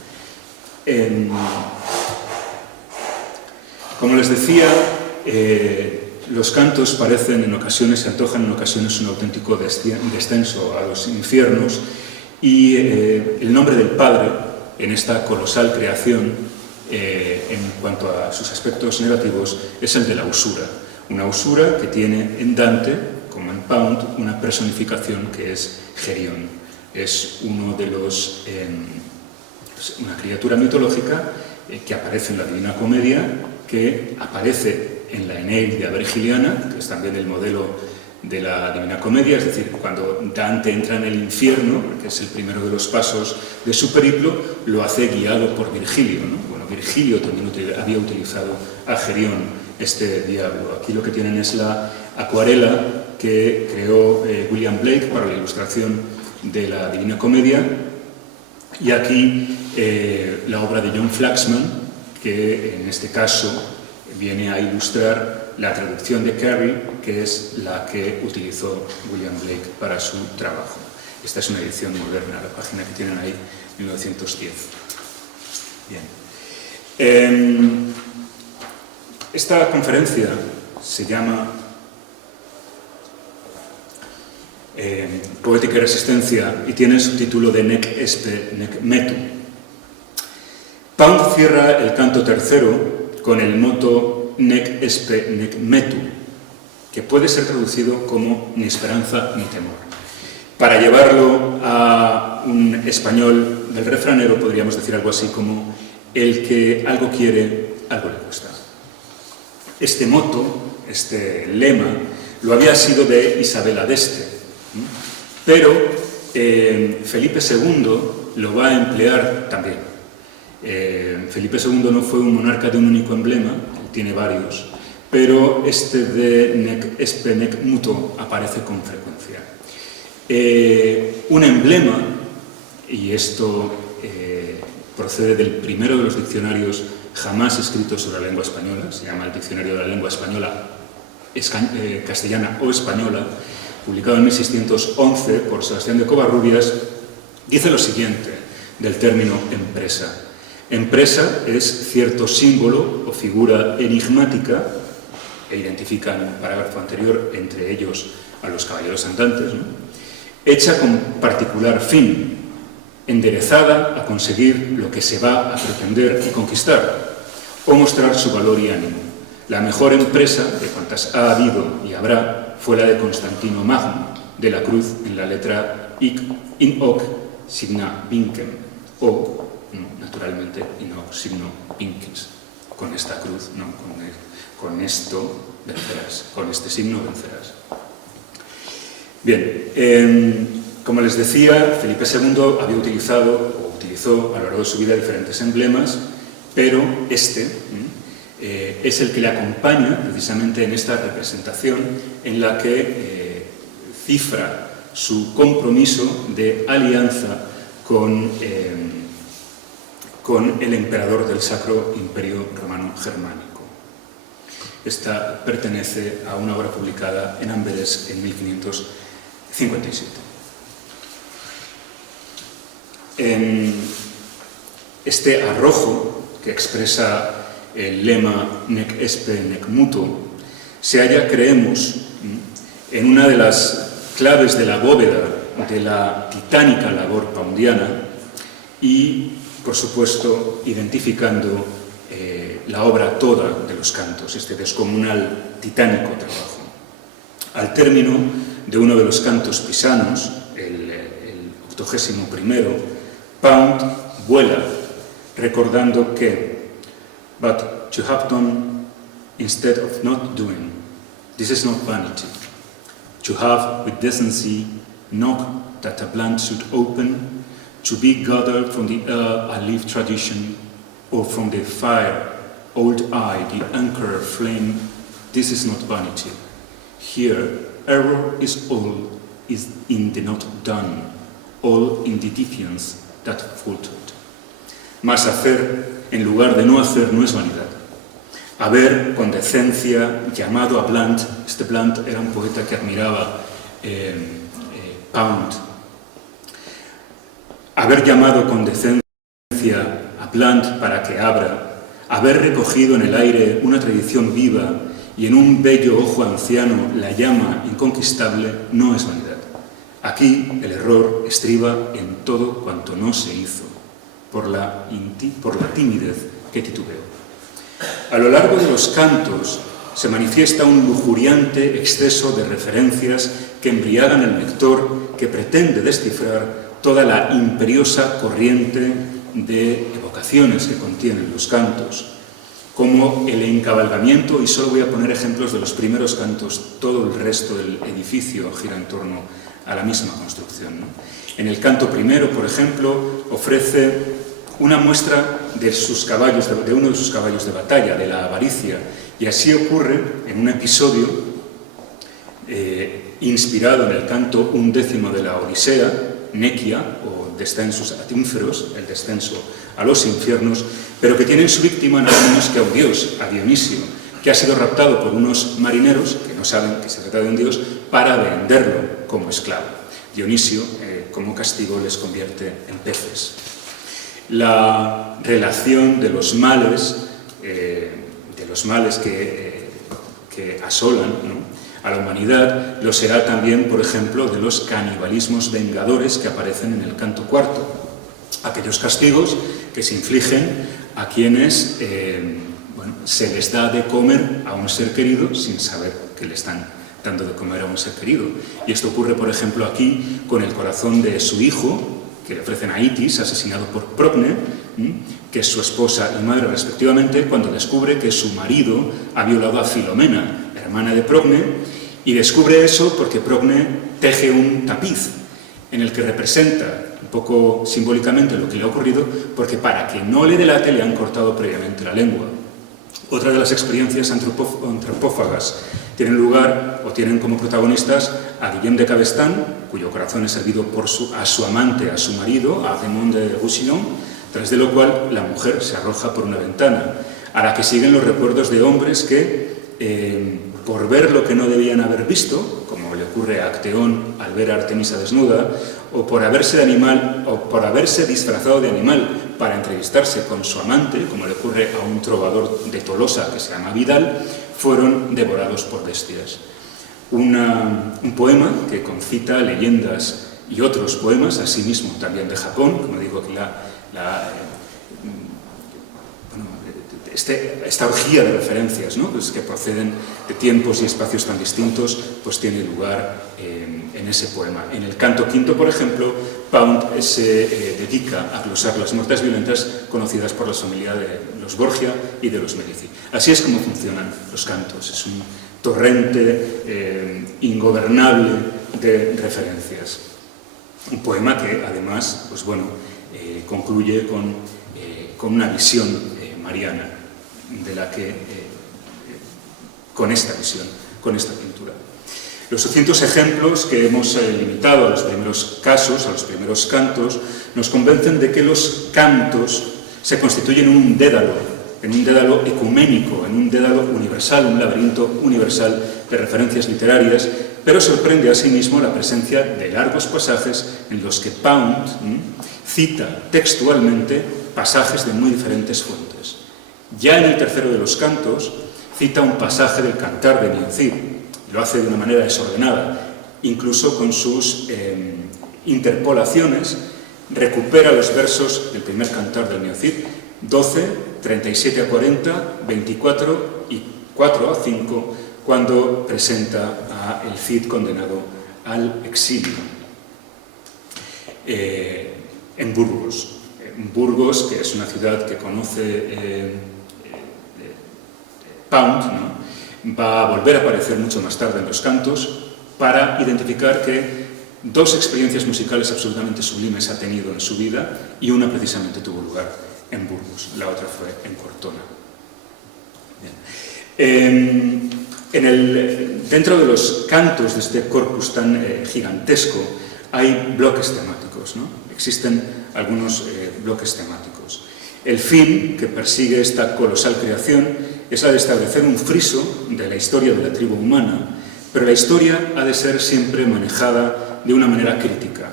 Como les decía, los cantos parecen en ocasiones, se antojan en ocasiones un auténtico descenso a los infiernos, y el nombre del Padre en esta colosal creación, en cuanto a sus aspectos negativos, es el de la usura. Una usura que tiene en Dante, como en Pound, una personificación que es Gerión. Es uno de los... una criatura mitológica que aparece en la Divina Comedia, que aparece en la Eneida Vergiliana, que es también el modelo de la Divina Comedia, es decir, cuando Dante entra en el infierno, que es el primero de los pasos de su periplo, lo hace guiado por Virgilio, ¿no? Bueno, Virgilio también había utilizado a Gerión, este diablo. Aquí lo que tienen es la acuarela que creó William Blake para la ilustración de la Divina Comedia, y aquí la obra de John Flaxman, que en este caso viene a ilustrar la traducción de Carey, que es la que utilizó William Blake para su trabajo. Esta es una edición moderna, la página que tienen ahí, 1910. Bien. Esta conferencia se llama Poética y Resistencia, y tiene el subtítulo de Nec espe nec metu. Pound cierra el canto tercero con el moto Nec espe nec metu, que puede ser traducido como ni esperanza ni temor. Para llevarlo a un español del refranero podríamos decir algo así como: el que algo quiere, algo le cuesta. Este moto, este lema, lo había sido de Isabel d'Este, pero Felipe II lo va a emplear también. Felipe II no fue un monarca de un único emblema, tiene varios, pero este de nec espe nec muto aparece con frecuencia. Un emblema, y esto procede del primero de los diccionarios jamás escritos sobre la lengua española, se llama el Diccionario de la Lengua Española, castellana o española, publicado en 1611 por Sebastián de Covarrubias, dice lo siguiente del término empresa. Empresa es cierto símbolo o figura enigmática, e identifica en un parágrafo anterior entre ellos a los caballeros andantes, ¿no?, hecha con particular fin, enderezada a conseguir lo que se va a pretender y conquistar, o mostrar su valor y ánimo. La mejor empresa, de cuantas ha habido y habrá, fue la de Constantino Magno, de la cruz en la letra IC, in hoc signa vincem, o, naturalmente, in hoc signo vinces. Con esta cruz, ¿no? Con esto vencerás, con este signo vencerás. Bien, como les decía, Felipe II había utilizó a lo largo de su vida diferentes emblemas, pero este es el que le acompaña precisamente en esta representación en la que cifra su compromiso de alianza con el emperador del Sacro Imperio Romano Germánico. Esta pertenece a una obra publicada en Amberes en 1557. Este arrojo, que expresa el lema nec espe nec muto, se halla, creemos, en una de las claves de la bóveda de la titánica labor poundiana y, por supuesto, identificando la obra toda de los cantos, este descomunal, titánico trabajo. Al término de uno de los cantos pisanos, el 81º, Pound vuela, recordando que "But you have done instead of not doing. This is not vanity. To have with decency knock that a blunt should open, to be gathered from the air a leaf tradition, or from the fire, old eye, the anchor flame, this is not vanity. Here, error is all is in the not done, all in the defiance that faltered. Mas hacer, en lugar de no hacer, no es vanidad. Haber, con decencia, llamado a Blunt, este Blunt era un poeta que admiraba Pound, haber llamado con decencia a Blunt para que abra, haber recogido en el aire una tradición viva y en un bello ojo anciano la llama inconquistable, no es vanidad. Aquí el error estriba en todo cuanto no se hizo, por la timidez que titubeó. A lo largo de los cantos se manifiesta un lujuriante exceso de referencias que embriagan al lector, que pretende descifrar toda la imperiosa corriente de evocaciones que contienen los cantos, como el encabalgamiento, y solo voy a poner ejemplos de los primeros cantos, todo el resto del edificio gira en torno a la misma construcción, ¿no? En el canto primero, por ejemplo, ofrece una muestra de sus caballos, de uno de sus caballos de batalla, de la avaricia, y así ocurre en un episodio inspirado en el canto 11 de la Odisea, Nequia, o Descensus ad Inferos, el descenso a los infiernos, pero que tiene en su víctima nada menos que a un dios, a Dionisio, que ha sido raptado por unos marineros, que no saben que se trata de un dios, para venderlo como esclavo. Dionisio, como castigo, les convierte en peces. La relación de los males que asolan, ¿no?, a la humanidad, lo será también, por ejemplo, de los canibalismos vengadores que aparecen en el canto cuarto. Aquellos castigos que se infligen a quienes se les da de comer a un ser querido sin saber que le están dando de comer a un ser querido. Y esto ocurre, por ejemplo, aquí con el corazón de su hijo, que le ofrecen a Itis, asesinado por Procne, que es su esposa y madre respectivamente, cuando descubre que su marido ha violado a Filomena, hermana de Procne, y descubre eso porque Procne teje un tapiz en el que representa un poco simbólicamente lo que le ha ocurrido, porque para que no le delate le han cortado previamente la lengua. Otra de las experiencias antropófagas tienen lugar o tienen como protagonistas a Guillaume de Cabestan, cuyo corazón es servido a su amante, a su marido, a Raymond de Roussillon, tras de lo cual la mujer se arroja por una ventana, a la que siguen los recuerdos de hombres que, por ver lo que no debían haber visto, como le ocurre a Acteón al ver a Artemisa desnuda, o por haberse disfrazado de animal para entrevistarse con su amante, como le ocurre a un trovador de Tolosa que se llama Vidal, fueron devorados por bestias. Un poema que concita leyendas y otros poemas, asimismo también de Japón, como digo aquí esta orgía de referencias, ¿no? Pues que proceden de tiempos y espacios tan distintos, pues tiene lugar en ese poema. En el canto quinto, por ejemplo, Pound se dedica a glosar las muertes violentas conocidas por la familia de los Borgia y de los Medici. Así es como funcionan los cantos, es un torrente ingobernable de referencias. Un poema que además, pues bueno, concluye con una visión mariana, de la que, con esta visión, con esta pintura. Los 200 ejemplos que hemos limitado a los primeros casos, a los primeros cantos, nos convencen de que los cantos se constituyen en un dédalo ecuménico, en un dédalo universal, un laberinto universal de referencias literarias, pero sorprende asimismo la presencia de largos pasajes en los que Pound cita textualmente pasajes de muy diferentes fuentes. Ya en el tercero de los cantos cita un pasaje del Cantar de Miocid, lo hace de una manera desordenada, incluso con sus interpolaciones, recupera los versos del primer Cantar del Miocid, 12, 37 a 40, 24 y 4 a 5, cuando presenta al Cid condenado al exilio en Burgos. Burgos, que es una ciudad que conoce Pound, ¿no? Va a volver a aparecer mucho más tarde en los cantos para identificar que dos experiencias musicales absolutamente sublimes ha tenido en su vida y una precisamente tuvo lugar en Burgos, la otra fue en Cortona. Dentro de los cantos de este corpus tan gigantesco hay bloques temáticos, ¿no? Existen algunos bloques temáticos. El fin que persigue esta colosal creación es la de establecer un friso de la historia de la tribu humana, pero la historia ha de ser siempre manejada de una manera crítica.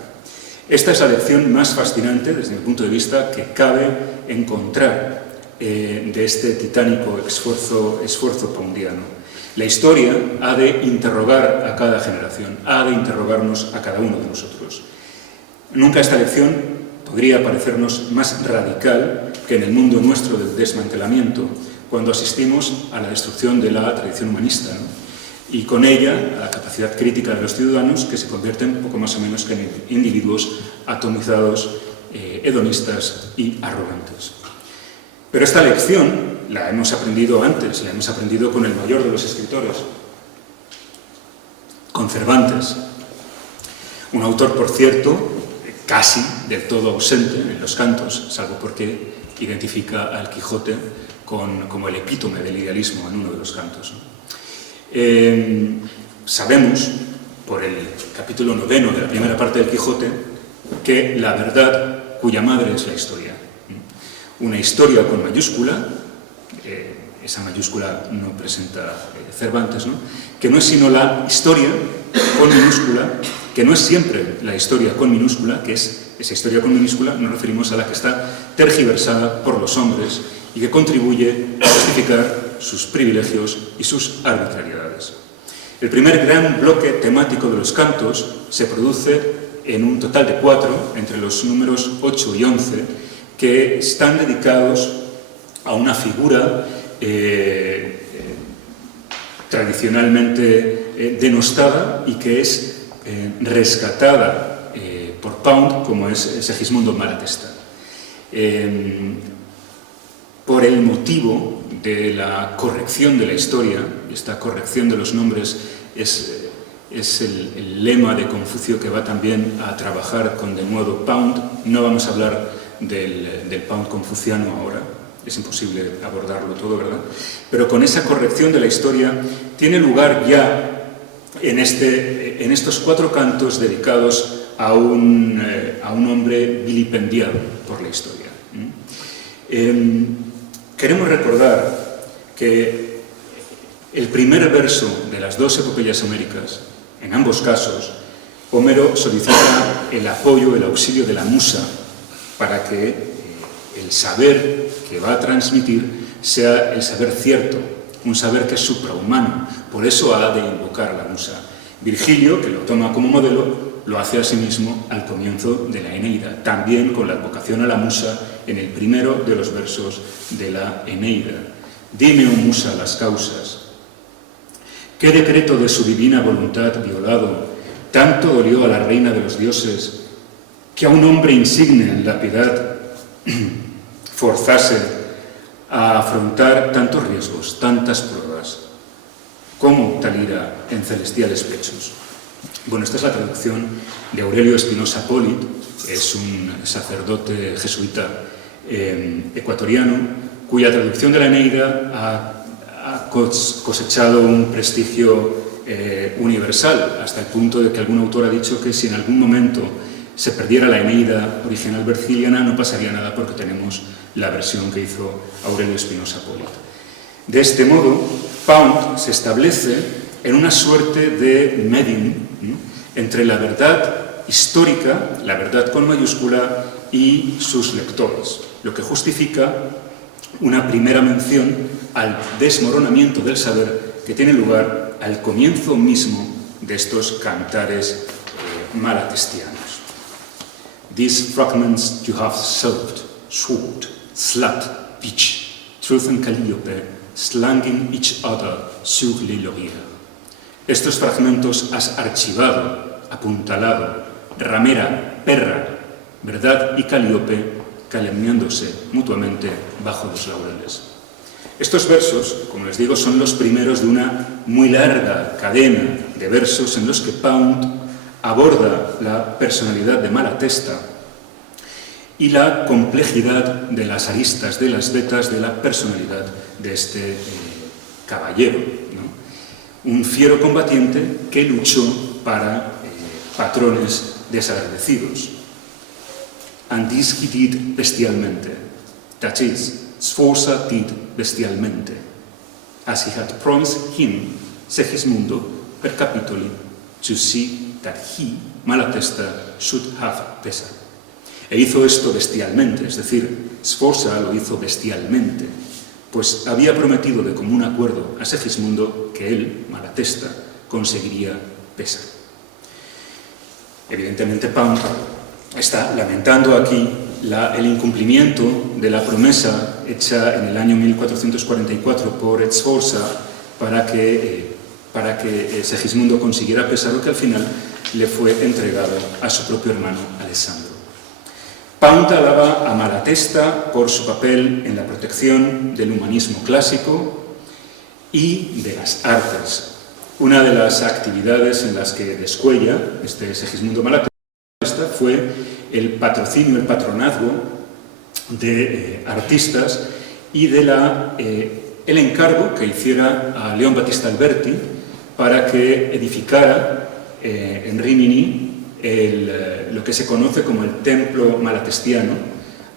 Esta es la lección más fascinante, desde mi punto de vista, que cabe encontrar de este titánico esfuerzo poundiano. La historia ha de interrogar a cada generación, ha de interrogarnos a cada uno de nosotros. Nunca esta lección podría parecernos más radical que en el mundo nuestro del desmantelamiento, cuando asistimos a la destrucción de la tradición humanista, ¿no? Y con ella a la capacidad crítica de los ciudadanos, que se convierten poco más o menos que en individuos atomizados, hedonistas y arrogantes. Pero esta lección la hemos aprendido antes, la hemos aprendido con el mayor de los escritores, con Cervantes, un autor, por cierto, casi del todo ausente en los cantos, salvo porque identifica al Quijote como el epítome del idealismo en uno de los cantos, ¿no? Sabemos, por el capítulo 9 de la primera parte del Quijote, que la verdad cuya madre es la historia. Una historia con mayúscula, esa mayúscula no presenta Cervantes, ¿no? Que no es sino la historia con minúscula, que no es siempre la historia con minúscula, que es esa historia con minúscula, nos referimos a la que está tergiversada por los hombres y que contribuye a justificar sus privilegios y sus arbitrariedades. El primer gran bloque temático de los cantos se produce en un total de 4, entre los números 8 y 11, que están dedicados a una figura tradicionalmente denostada y que es rescatada por Pound, como es Segismundo Malatesta. Por el motivo de la corrección de la historia, esta corrección de los nombres es el lema de Confucio que va también a trabajar con de nuevo Pound. No vamos a hablar del Pound confuciano ahora, es imposible abordarlo todo, ¿verdad? Pero con esa corrección de la historia tiene lugar ya en estos 4 cantos dedicados a un hombre vilipendiado por la historia. Queremos recordar que el primer verso de las 2 epopeyas homéricas, en ambos casos, Homero solicita el apoyo, el auxilio de la musa para que el saber que va a transmitir sea el saber cierto, un saber que es suprahumano. Por eso ha de invocar a la musa. Virgilio, que lo toma como modelo, lo hace asimismo al comienzo de la Eneida, también con la advocación a la musa en el primero de los versos de la Eneida. Dime, oh musa, las causas. ¿Qué decreto de su divina voluntad violado tanto dolió a la reina de los dioses que a un hombre insigne en la piedad forzase a afrontar tantos riesgos, tantas pruebas? ¿Cómo tal ira en celestiales pechos? Bueno, esta es la traducción de Aurelio Espinosa Polit, es un sacerdote jesuita ecuatoriano, cuya traducción de la Eneida ha cosechado un prestigio universal, hasta el punto de que algún autor ha dicho que si en algún momento se perdiera la Eneida original verciliana no pasaría nada porque tenemos la versión que hizo Aurelio Espinosa Polit. De este modo, Pound se establece en una suerte de medium entre la verdad histórica, la verdad con mayúscula, y sus lectores, lo que justifica una primera mención al desmoronamiento del saber que tiene lugar al comienzo mismo de estos cantares malatestianos. These fragments you have served, sword, slut, bitch, truth and Calliope, slanging each other sur les lauriers. Estos fragmentos has archivado, apuntalado, ramera, perra, verdad y Calliope, calumniándose mutuamente bajo los laureles. Estos versos, como les digo, son los primeros de una muy larga cadena de versos en los que Pound aborda la personalidad de Malatesta y la complejidad de las aristas, de las vetas de la personalidad de este caballero, ¿no? Un fiero combatiente que luchó para patrones desagradecidos. And this he did bestialmente. That is, Sforza did bestialmente, as he had promised him, Segismundo, per capitoli, to see that he, Malatesta, should have Pesar. E hizo esto bestialmente, es decir, Sforza lo hizo bestialmente, pues había prometido de común acuerdo a Segismundo que él, Malatesta, conseguiría Pesar. Evidentemente, Pound está lamentando aquí el incumplimiento de la promesa hecha en el año 1444 por Sforza para que Segismundo consiguiera Pesaro, que al final le fue entregado a su propio hermano Alessandro. Pound alaba a Malatesta por su papel en la protección del humanismo clásico y de las artes. Una de las actividades en las que descuella este Segismundo Malatesta fue el patrocinio, el patronazgo de artistas y de el encargo que hiciera a León Battista Alberti para que edificara en Rimini lo que se conoce como el templo malatestiano,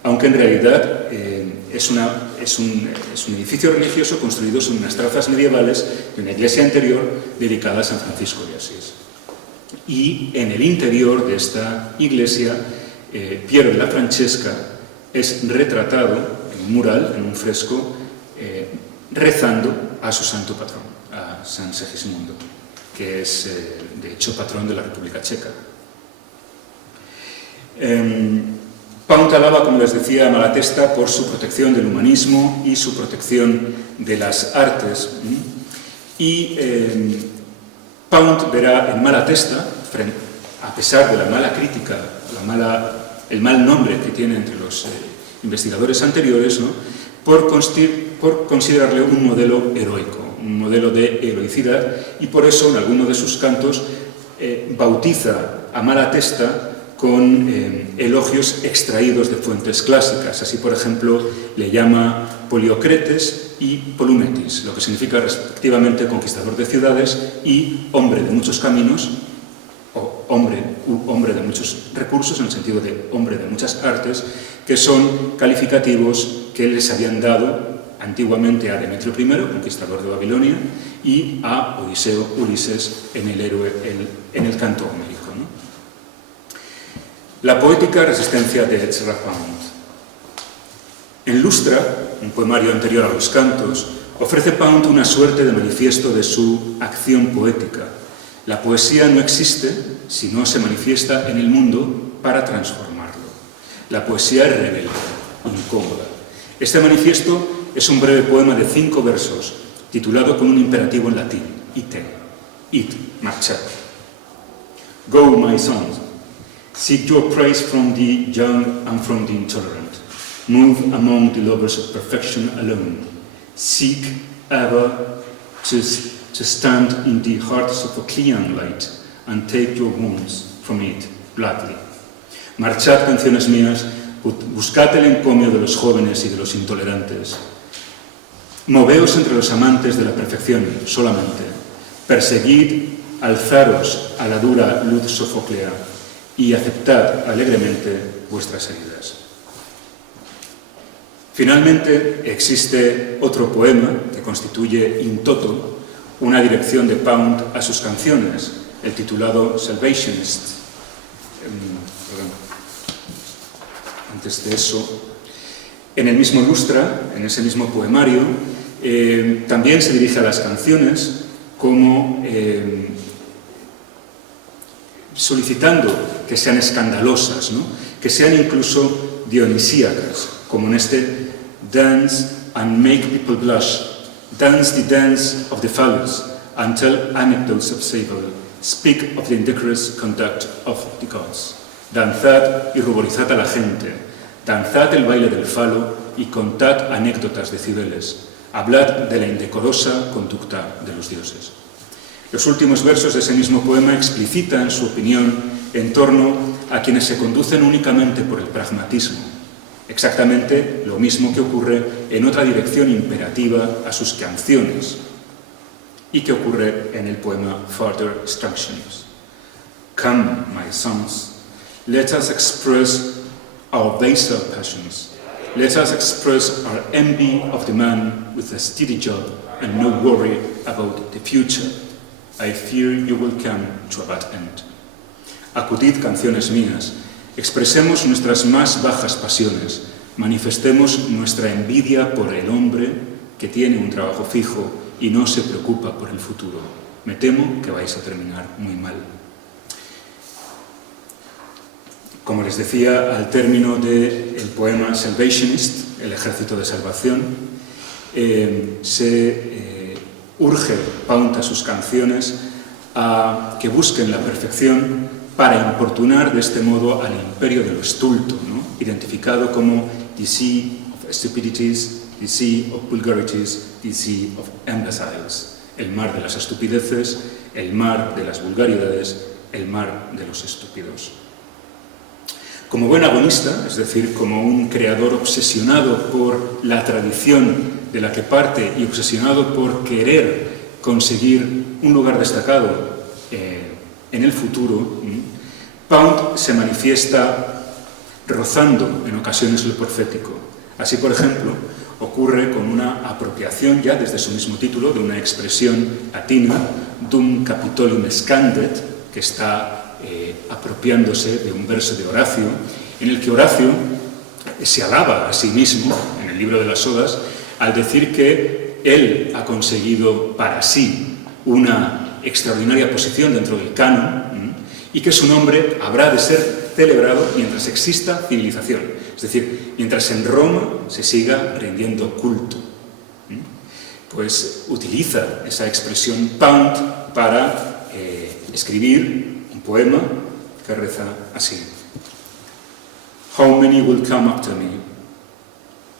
aunque en realidad es un edificio religioso construido sobre unas trazas medievales de una iglesia anterior dedicada a San Francisco de Asís. Y en el interior de esta iglesia, Piero de la Francesca es retratado en un mural, en un fresco, rezando a su santo patrón, a San Segismundo, que es, de hecho, patrón de la República Checa. Pound alaba, como les decía, a Malatesta por su protección del humanismo y su protección de las artes. Y Pound verá en Malatesta, a pesar de la mala crítica, el mal nombre que tiene entre los investigadores anteriores, ¿no?, por considerarle un modelo heroico, un modelo de heroicidad, y por eso en alguno de sus cantos bautiza a Malatesta con elogios extraídos de fuentes clásicas. Así, por ejemplo, le llama Poliocretes y Polumetis, lo que significa respectivamente conquistador de ciudades y hombre de muchos caminos, o hombre de muchos recursos, en el sentido de hombre de muchas artes, que son calificativos que les habían dado antiguamente a Demetrio I, conquistador de Babilonia, y a Odiseo, Ulises, en el canto homérico, ¿no? La poética resistencia de Ezra Pound. En Lustra, un poemario anterior a los cantos, ofrece Pound una suerte de manifiesto de su acción poética. La poesía no existe si no se manifiesta en el mundo para transformarlo. La poesía es rebelde, incómoda. Este manifiesto es un breve poema de 5 versos, titulado con un imperativo en latín, ite, id, marchad. Go, my sons, seek your praise from the young and from the intolerant. Move among the lovers of perfection alone. Seek ever to stand in the hearts of a clear light and take your wounds from it gladly. Marchad, canciones mías, buscad el encomio de los jóvenes y de los intolerantes. Moveos entre los amantes de la perfección solamente. Perseguid, alzaros a la dura luz sofoclea y aceptad alegremente vuestras heridas. Finalmente, existe otro poema que constituye in toto una dirección de Pound a sus canciones, el titulado Salvationist. Antes de eso, en el mismo lustra, en ese mismo poemario, también se dirige a las canciones como solicitando que sean escandalosas, ¿no? Que sean incluso dionisíacas, como en este Dance and make people blush, dance the dance of the phallus, and tell anecdotes of Sable, speak of the indecorous conduct of the gods. Danzad y ruborizad a la gente, danzad el baile del falo y contad anécdotas de Cibeles, hablad de la indecorosa conducta de los dioses. Los últimos versos de ese mismo poema explicitan su opinión en torno a quienes se conducen únicamente por el pragmatismo, exactamente lo mismo que ocurre en otra dirección imperativa a sus canciones y que ocurre en el poema Further Instructions. Come, my sons, let us express our baser passions. Let us express our envy of the man with a steady job and no worry about the future. I fear you will come to a bad end. Acudid, canciones mías, expresemos nuestras más bajas pasiones, manifestemos nuestra envidia por el hombre que tiene un trabajo fijo y no se preocupa por el futuro. Me temo que vais a terminar muy mal. Como les decía, al término del poema Salvationist, el ejército de salvación, se urge Pound a sus canciones a que busquen la perfección para importunar de este modo al imperio de lo estulto, ¿no? Identificado como the sea of stupidities, the sea of vulgarities, the sea of imbeciles, el mar de las estupideces, el mar de las vulgaridades, el mar de los estúpidos. Como buen agonista, es decir, como un creador obsesionado por la tradición de la que parte y obsesionado por querer conseguir un lugar destacado en el futuro, Pound se manifiesta rozando en ocasiones lo profético. Así, por ejemplo, ocurre con una apropiación ya desde su mismo título de una expresión latina, dum Capitolium scandet, que está apropiándose de un verso de Horacio, en el que Horacio se alaba a sí mismo, en el libro de las Odas, al decir que él ha conseguido para sí una extraordinaria posición dentro del canon y que su nombre habrá de ser celebrado mientras exista civilización, es decir, mientras en Roma se siga rindiendo culto. Pues utiliza esa expresión Pound para escribir un poema que reza así: How many will come after me,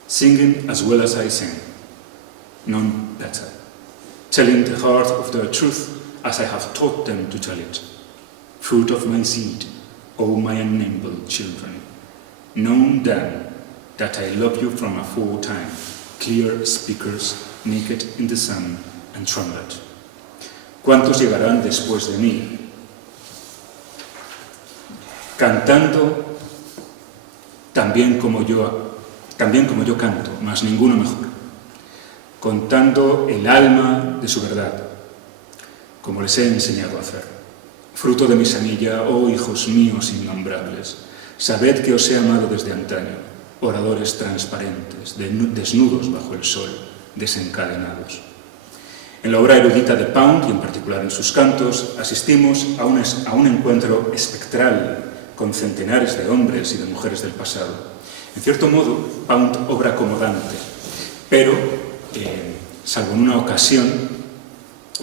singing as well as I sing, none better, telling the heart of their truth as I have taught them to tell it. Fruit of my seed, O my unnumbered children, know then that I love you from aforetime, clear speakers, naked in the sun and trumpet. ¿Cuántos llegarán después de mí? Cantando también como yo canto, mas ninguno mejor, contando el alma de su verdad, como les he enseñado a hacer. Fruto de mi semilla, oh hijos míos innombrables, sabed que os he amado desde antaño, oradores transparentes, desnudos bajo el sol, desencadenados. En la obra erudita de Pound, y en particular en sus cantos, asistimos a un encuentro espectral con centenares de hombres y de mujeres del pasado. En cierto modo, Pound obra como Dante, pero, salvo en una ocasión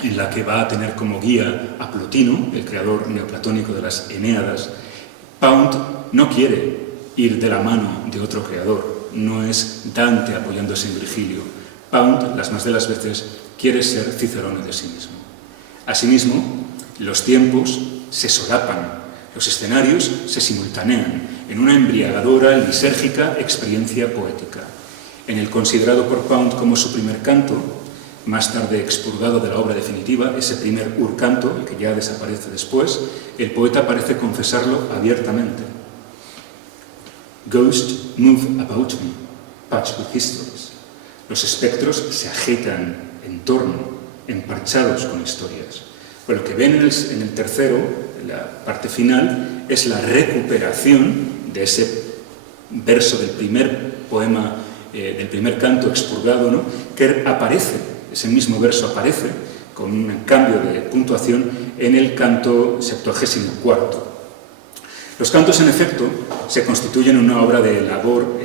en la que va a tener como guía a Plotino, el creador neoplatónico de las Eneadas, Pound no quiere ir de la mano de otro creador, no es Dante apoyándose en Virgilio. Pound, las más de las veces, quiere ser Cicerone de sí mismo. Asimismo, los tiempos se solapan, los escenarios se simultanean en una embriagadora, lisérgica experiencia poética. En el considerado por Pound como su primer canto, más tarde expurgado de la obra definitiva, ese primer urcanto, el que ya desaparece después, el poeta parece confesarlo abiertamente. Ghosts move about me, patched with histories. Los espectros se agitan en torno, emparchados con historias. Pues lo que ven en el tercero, en la parte final, es la recuperación de ese verso del primer poema, del primer canto expurgado, ¿no?, que aparece, ese mismo verso aparece con un cambio de puntuación en el canto 74. Los cantos, en efecto, se constituyen en una obra de labor,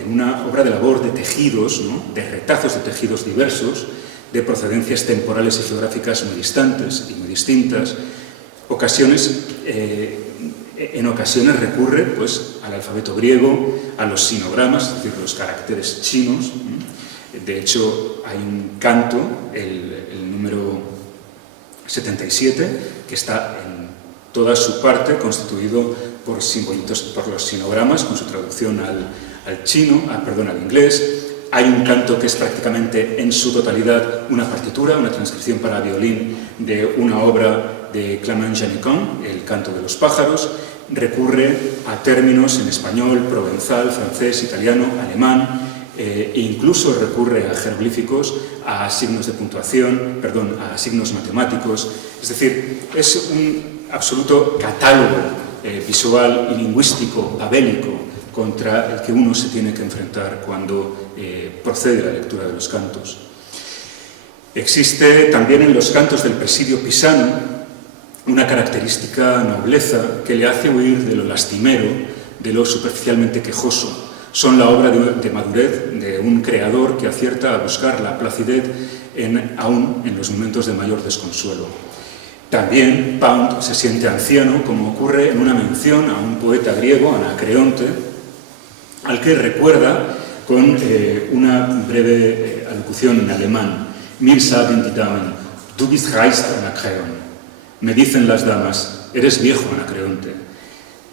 de tejidos, ¿no?, de retazos de tejidos diversos, de procedencias temporales y geográficas muy distantes y muy distintas. En ocasiones recurre, pues, al alfabeto griego, a los sinogramas, es decir, los caracteres chinos. De hecho, hay un canto, el número 77, que está en toda su parte constituido por simbolitos, por los sinogramas, con su traducción al inglés. Hay un canto que es prácticamente en su totalidad una partitura, una transcripción para violín de una obra de Clément Janicon, El canto de los pájaros. Recurre a términos en español, provenzal, francés, italiano, alemán, e incluso recurre a jeroglíficos, a signos de puntuación, a signos matemáticos. Es decir, es un absoluto catálogo visual y lingüístico babélico contra el que uno se tiene que enfrentar cuando procede a la lectura de los cantos. Existe también en los cantos del presidio pisano una característica nobleza que le hace huir de lo lastimero, de lo superficialmente quejoso. Son la obra de madurez de un creador que acierta a buscar la placidez aún en los momentos de mayor desconsuelo. También Pound se siente anciano, como ocurre en una mención a un poeta griego, Anacreonte, al que recuerda con una breve alocución en alemán. Mir sagen die Damen, du bist reist, Anacreon. Me dicen las damas, eres viejo, Anacreonte.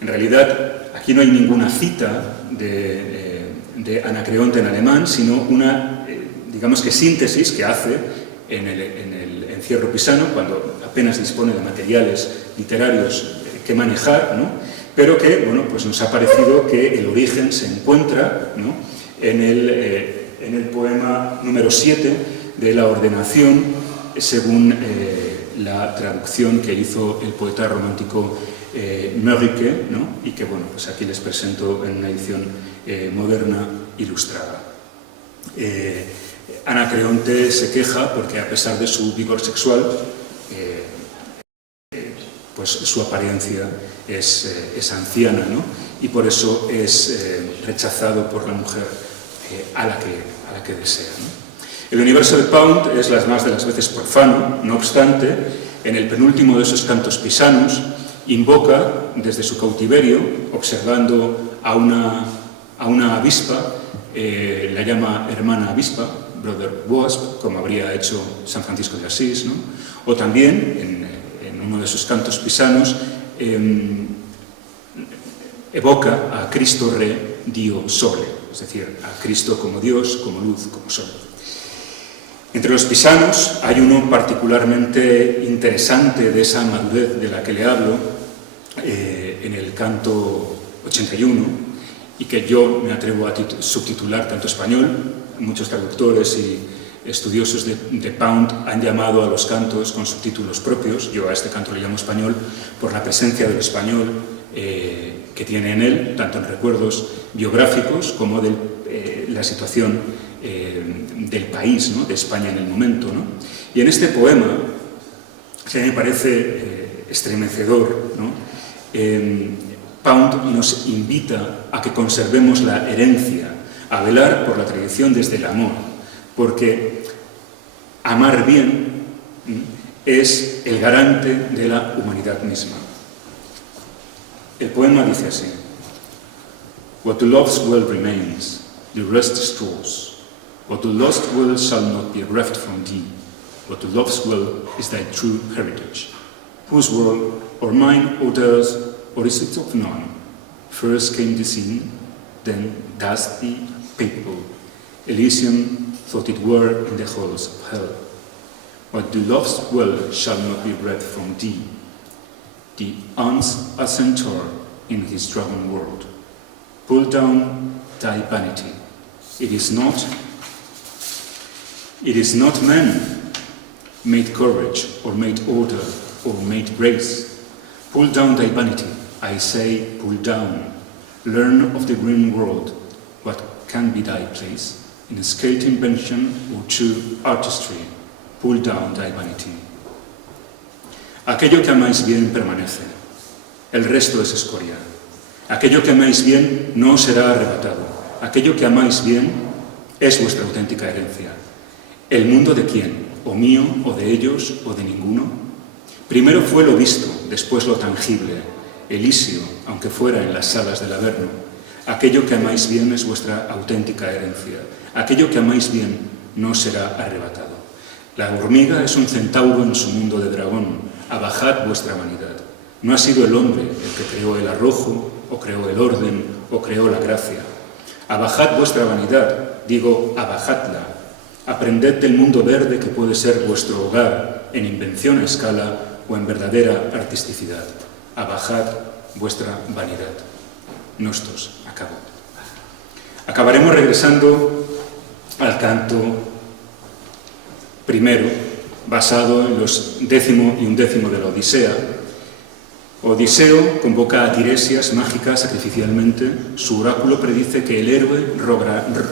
En realidad, aquí no hay ninguna cita de Anacreonte en alemán, sino una, digamos que síntesis que hace en el encierro pisano, cuando apenas dispone de materiales literarios que manejar, ¿no?, pero que, bueno, pues nos ha parecido que el origen se encuentra, ¿no?, en el poema número 7 de la Ordenación, según la traducción que hizo el poeta romántico Mörike, ¿no?, y que, bueno, pues aquí les presento en una edición moderna ilustrada. Anacreonte se queja porque, a pesar de su vigor sexual, pues su apariencia es anciana, ¿no?, y por eso es rechazado por la mujer a la que desea, ¿no? El universo de Pound es las más de las veces profano. No obstante, en el penúltimo de esos cantos pisanos, invoca desde su cautiverio, observando a una avispa, la llama hermana avispa, Brother Wasp, como habría hecho San Francisco de Asís, ¿no? O también, en uno de sus cantos pisanos, evoca a Cristo Re Dio Sole, es decir, a Cristo como Dios, como luz, como sol. Entre los pisanos hay uno particularmente interesante de esa madurez de la que le hablo, en el canto 81, y que yo me atrevo a subtitular tanto español. Muchos traductores y estudiosos de Pound han llamado a los cantos con subtítulos propios. Yo a este canto le llamo español por la presencia del español que tiene en él, tanto en recuerdos biográficos como de la situación del país, ¿no?, de España en el momento, ¿no? Y en este poema, que a mí me parece estremecedor, ¿no?, Pound nos invita a que conservemos la herencia, a velar por la tradición desde el amor, porque amar bien es el garante de la humanidad misma. El poema dice así: What to love's well remains, the rest stores. What to lost well shall not be reft from thee. What to love's well is thy true heritage. Whose world, or mine, or theirs, or is it of none? First came the sin, then dust the people. Elysium thought it were in the halls of hell. What to love's well shall not be read from thee. The ants a centaur in his dragon world. Pull down thy vanity. It is not men made courage, or made order, or made grace. Pull down thy vanity, I say, pull down. Learn of the green world, what can be thy place, in skilled invention or true artistry. Pull down thy vanity. Aquello que amáis bien permanece, el resto es escoria. Aquello que amáis bien no os será arrebatado. Aquello que amáis bien es vuestra auténtica herencia. ¿El mundo de quién? ¿O mío, o de ellos, o de ninguno? Primero fue lo visto, después lo tangible, Elisio, aunque fuera en las salas del Averno. Aquello que amáis bien es vuestra auténtica herencia. Aquello que amáis bien no será arrebatado. La hormiga es un centauro en su mundo de dragón. Abajad vuestra vanidad. No ha sido el hombre el que creó el arrojo, o creó el orden, o creó la gracia. Abajad vuestra vanidad, digo, abajadla. Aprended del mundo verde que puede ser vuestro hogar en invención a escala o en verdadera artisticidad. Abajad vuestra vanidad. Nostos, acabo. Acabaremos regresando al canto primero, basado en los 10º y 11º de la Odisea. Odiseo convoca a Tiresias mágica sacrificialmente. Su oráculo predice que el héroe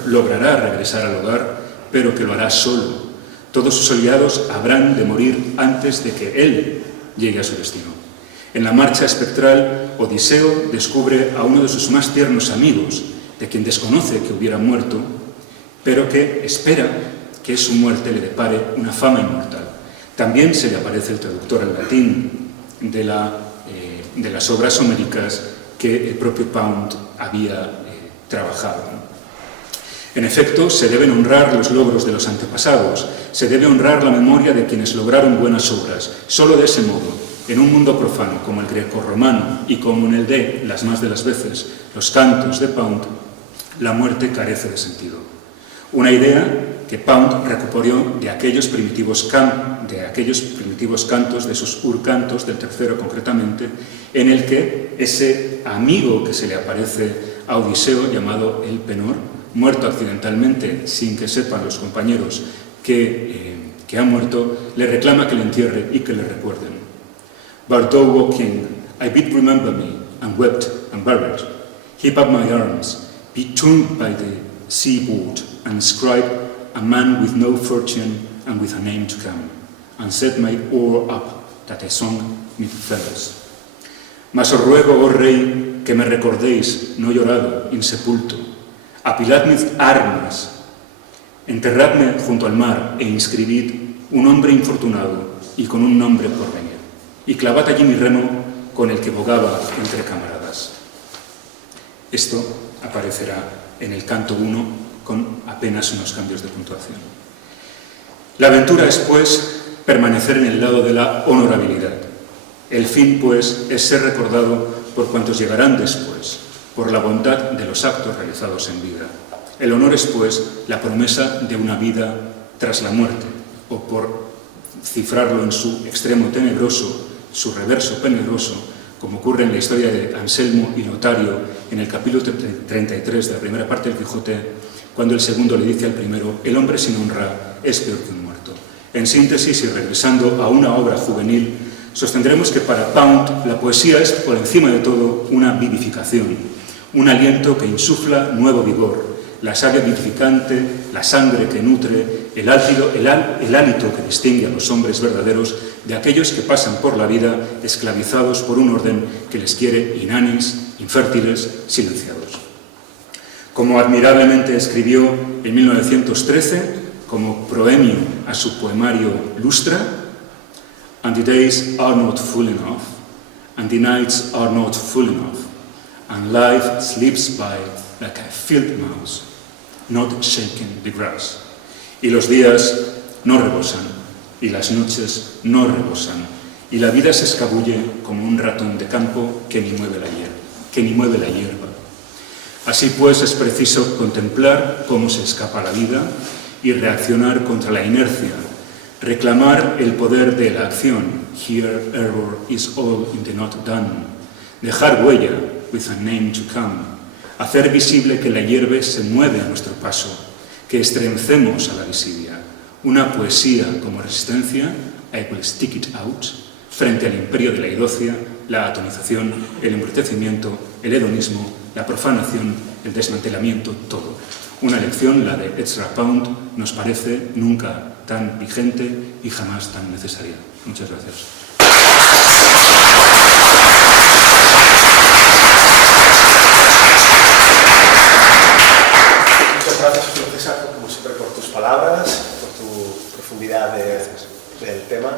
logrará regresar al hogar, pero que lo hará solo. Todos sus aliados habrán de morir antes de que él llegue a su destino. En la marcha espectral, Odiseo descubre a uno de sus más tiernos amigos, de quien desconoce que hubiera muerto, pero que espera que su muerte le depare una fama inmortal. También se le aparece el traductor al latín de las obras homéricas que el propio Pound había trabajado. En efecto, se deben honrar los logros de los antepasados, se debe honrar la memoria de quienes lograron buenas obras. Solo de ese modo, en un mundo profano como el grecorromano y como en el de, las más de las veces, los cantos de Pound, la muerte carece de sentido. Una idea que Pound recuperó de aquellos primitivos cantos, de esos urcantos, del tercero concretamente, en el que ese amigo que se le aparece a Odiseo, llamado el Penor, muerto accidentalmente, sin que sepan los compañeros que ha muerto, le reclama que le entierre y que le recuerden. But thou, O king, I bid remember me, and wept and buried. Heap up my arms, be tombed by the seaboard, and inscribe a man with no fortune and with a name to come, and set my oar up, that I song mid fellows. Mas os ruego, oh rey, que me recordéis, no llorado, insepulto. Apilad mis armas, enterradme junto al mar e inscribid un hombre infortunado y con un nombre por venir. Y clavad allí mi remo con el que bogaba entre camaradas. Esto aparecerá en el canto 1 con apenas unos cambios de puntuación. La aventura es, pues, permanecer en el lado de la honorabilidad. El fin, pues, es ser recordado por cuantos llegarán después, por la bondad de los actos realizados en vida. El honor es, pues, la promesa de una vida tras la muerte, o por cifrarlo en su extremo tenebroso, su reverso peligroso, como ocurre en la historia de Anselmo y Lotario en el capítulo 33 de la primera parte del Quijote, cuando el segundo le dice al primero: el hombre sin honra es peor que un muerto. En síntesis, y regresando a una obra juvenil, sostendremos que para Pound la poesía es, por encima de todo, una vivificación, un aliento que insufla nuevo vigor, la savia vivificante, la sangre que nutre, el hálito que distingue a los hombres verdaderos de aquellos que pasan por la vida esclavizados por un orden que les quiere inanis, infértiles, silenciados. Como admirablemente escribió en 1913, como proemio a su poemario Lustra, "And the days are not full enough, and the nights are not full enough, and life slips by like a field mouse, not shaking the grass." Y los días no rebosan, y las noches no rebosan, y la vida se escabulle como un ratón de campo que ni mueve la hierba. Así pues, es preciso contemplar cómo se escapa la vida y reaccionar contra la inercia, reclamar el poder de la acción, "Here error is all in the not done", dejar huella, "with a name to come", hacer visible que la hierba se mueve a nuestro paso, que estremecemos a la visibilidad, una poesía como resistencia, "I will stick it out", frente al imperio de la idocia, la atonización, el embrutecimiento, el hedonismo, la profanación, el desmantelamiento, todo. Una lección, la de Ezra Pound, nos parece nunca tan vigente y jamás tan necesaria. Muchas gracias. Muchas gracias, Julio César, como siempre, por tus palabras, por tu profundidad del tema.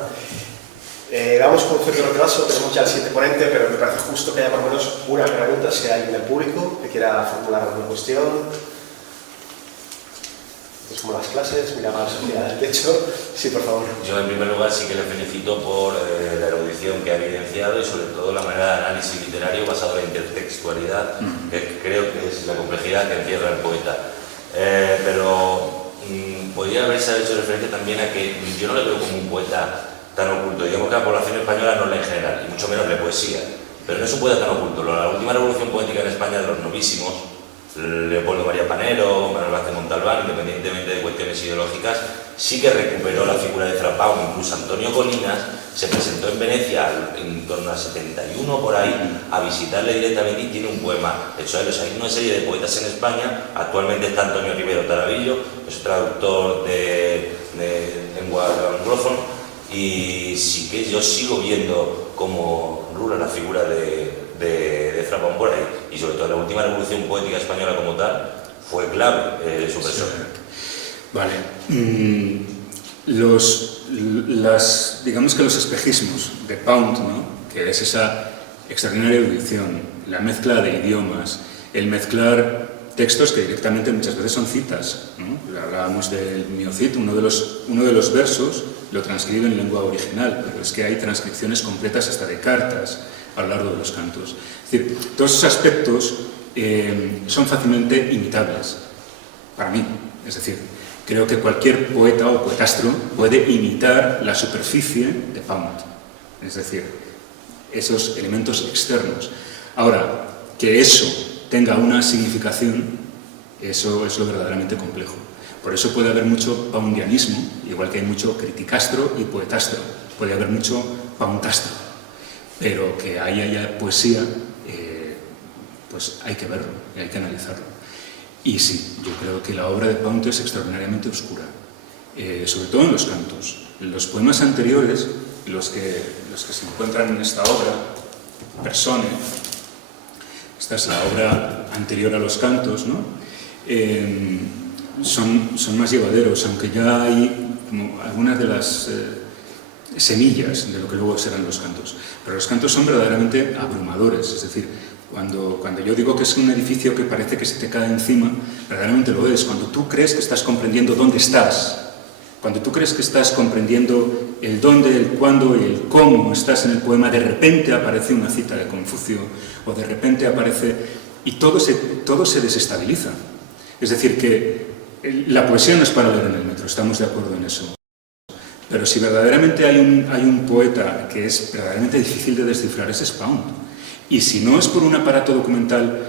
Vamos con cierto retraso, tenemos ya el siguiente ponente, pero me parece justo que haya por lo menos una pregunta, si hay en el público que quiera formular alguna cuestión. Es como las clases, mira a la sociedad del techo. Sí, por favor. Yo, en primer lugar, sí que le felicito por la erudición que ha evidenciado y, sobre todo, la manera de análisis literario basado en la intertextualidad, que creo que es la complejidad que encierra el poeta. Pero podría haberse hecho referencia también a que yo no le veo como un poeta tan oculto. Digamos que la población española no lee en general, y mucho menos lee poesía. Pero no es un poeta tan oculto. La última revolución poética en España de los novísimos, Leopoldo María Panero, Manuel Vázquez Montalbán, independientemente de cuestiones ideológicas, sí que recuperó la figura de Ezra Pound. Incluso Antonio Colinas se presentó en Venecia en torno a 71 por ahí a visitarle directamente y tiene un poema hecho a él. O sea, hay una serie de poetas en España. Actualmente está Antonio Rivero Tarabillo, es traductor de lengua anglófona, y sí que yo sigo viendo como rula la figura de Ezra Pound por ahí, y sobre todo la última revolución poética española como tal fue clave su persona. Vale. Digamos que los espejismos de Pound, ¿no?, que es esa extraordinaria erudición, la mezcla de idiomas, el mezclar textos que directamente muchas veces son citas, ¿no? Hablábamos del Miocid, uno de los versos lo transcribe en lengua original, pero es que hay transcripciones completas hasta de cartas a lo largo de los cantos. Es decir, todos esos aspectos son fácilmente imitables, para mí. Es decir, creo que cualquier poeta o poetastro puede imitar la superficie de Pound, es decir, esos elementos externos. Ahora, que eso tenga una significación, eso es lo verdaderamente complejo. Por eso puede haber mucho poundianismo, igual que hay mucho criticastro y poetastro. Puede haber mucho poundastro, pero que haya poesía, pues hay que verlo, hay que analizarlo. Y sí, yo creo que la obra de Pound es extraordinariamente oscura, sobre todo en los cantos. En los poemas anteriores, los que se encuentran en esta obra, Persone, esta es la obra anterior a los cantos, ¿no? Son más llevaderos, aunque ya hay como algunas de las semillas de lo que luego serán los cantos. Pero los cantos son verdaderamente abrumadores, es decir, cuando yo digo que es un edificio que parece que se te cae encima, verdaderamente lo es. Cuando tú crees que estás comprendiendo dónde estás, cuando tú crees que estás comprendiendo el dónde, el cuándo y el cómo estás en el poema, de repente aparece una cita de Confucio, o de repente aparece, y todo se desestabiliza. Es decir, que la poesía no es para leer en el metro, estamos de acuerdo en eso. Pero si verdaderamente hay un poeta que es verdaderamente difícil de descifrar, ese es Pound. Y si no es por un aparato documental,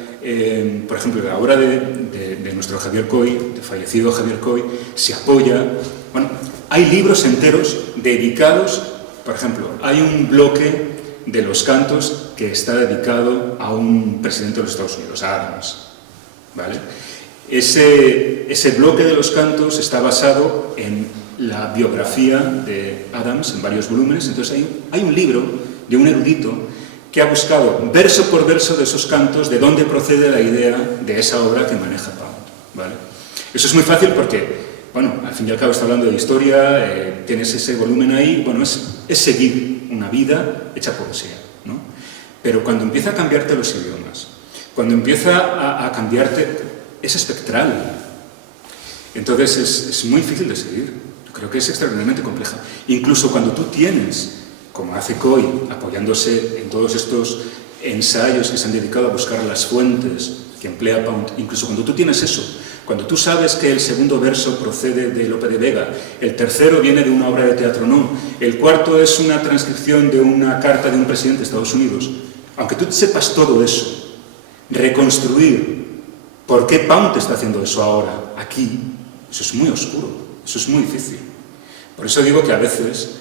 por ejemplo, la obra de nuestro Javier Coy, de fallecido Javier Coy, se apoya. Bueno, hay libros enteros dedicados, por ejemplo, hay un bloque de los cantos que está dedicado a un presidente de los Estados Unidos, a Adams, ¿vale? Ese bloque de los cantos está basado en la biografía de Adams en varios volúmenes. Entonces hay un libro de un erudito que ha buscado verso por verso de esos cantos de dónde procede la idea de esa obra que maneja Pound, ¿vale? Eso es muy fácil porque, bueno, al fin y al cabo está hablando de historia, tienes ese volumen ahí, bueno, es seguir una vida hecha poesía, ¿no? Pero cuando empieza a cambiarte los idiomas, cuando empieza a cambiarte, es espectral. Entonces es muy difícil de seguir. Creo que es extraordinariamente compleja. Incluso cuando tú tienes, como hace Coy, apoyándose en todos estos ensayos que se han dedicado a buscar las fuentes que emplea Pound, incluso cuando tú tienes eso, cuando tú sabes que el segundo verso procede de Lope de Vega, el tercero viene de una obra de teatro, no, el cuarto es una transcripción de una carta de un presidente de Estados Unidos, aunque tú sepas todo eso, reconstruir por qué Pound está haciendo eso ahora, aquí, eso es muy oscuro, eso es muy difícil. Por eso digo que a veces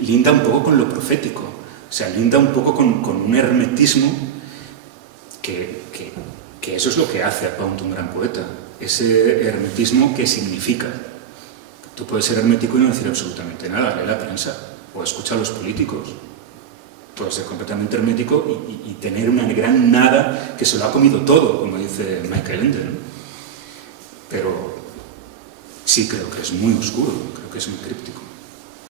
linda un poco con lo profético, o sea, linda un poco con un hermetismo que eso es lo que hace a Pound un gran poeta, ese hermetismo que significa. Tú puedes ser hermético y no decir absolutamente nada, lee la prensa o escucha a los políticos. Puedes ser completamente hermético y tener una gran nada que se lo ha comido todo, como dice Michael Ende, ¿no? Pero sí creo que es muy oscuro, creo que es muy críptico.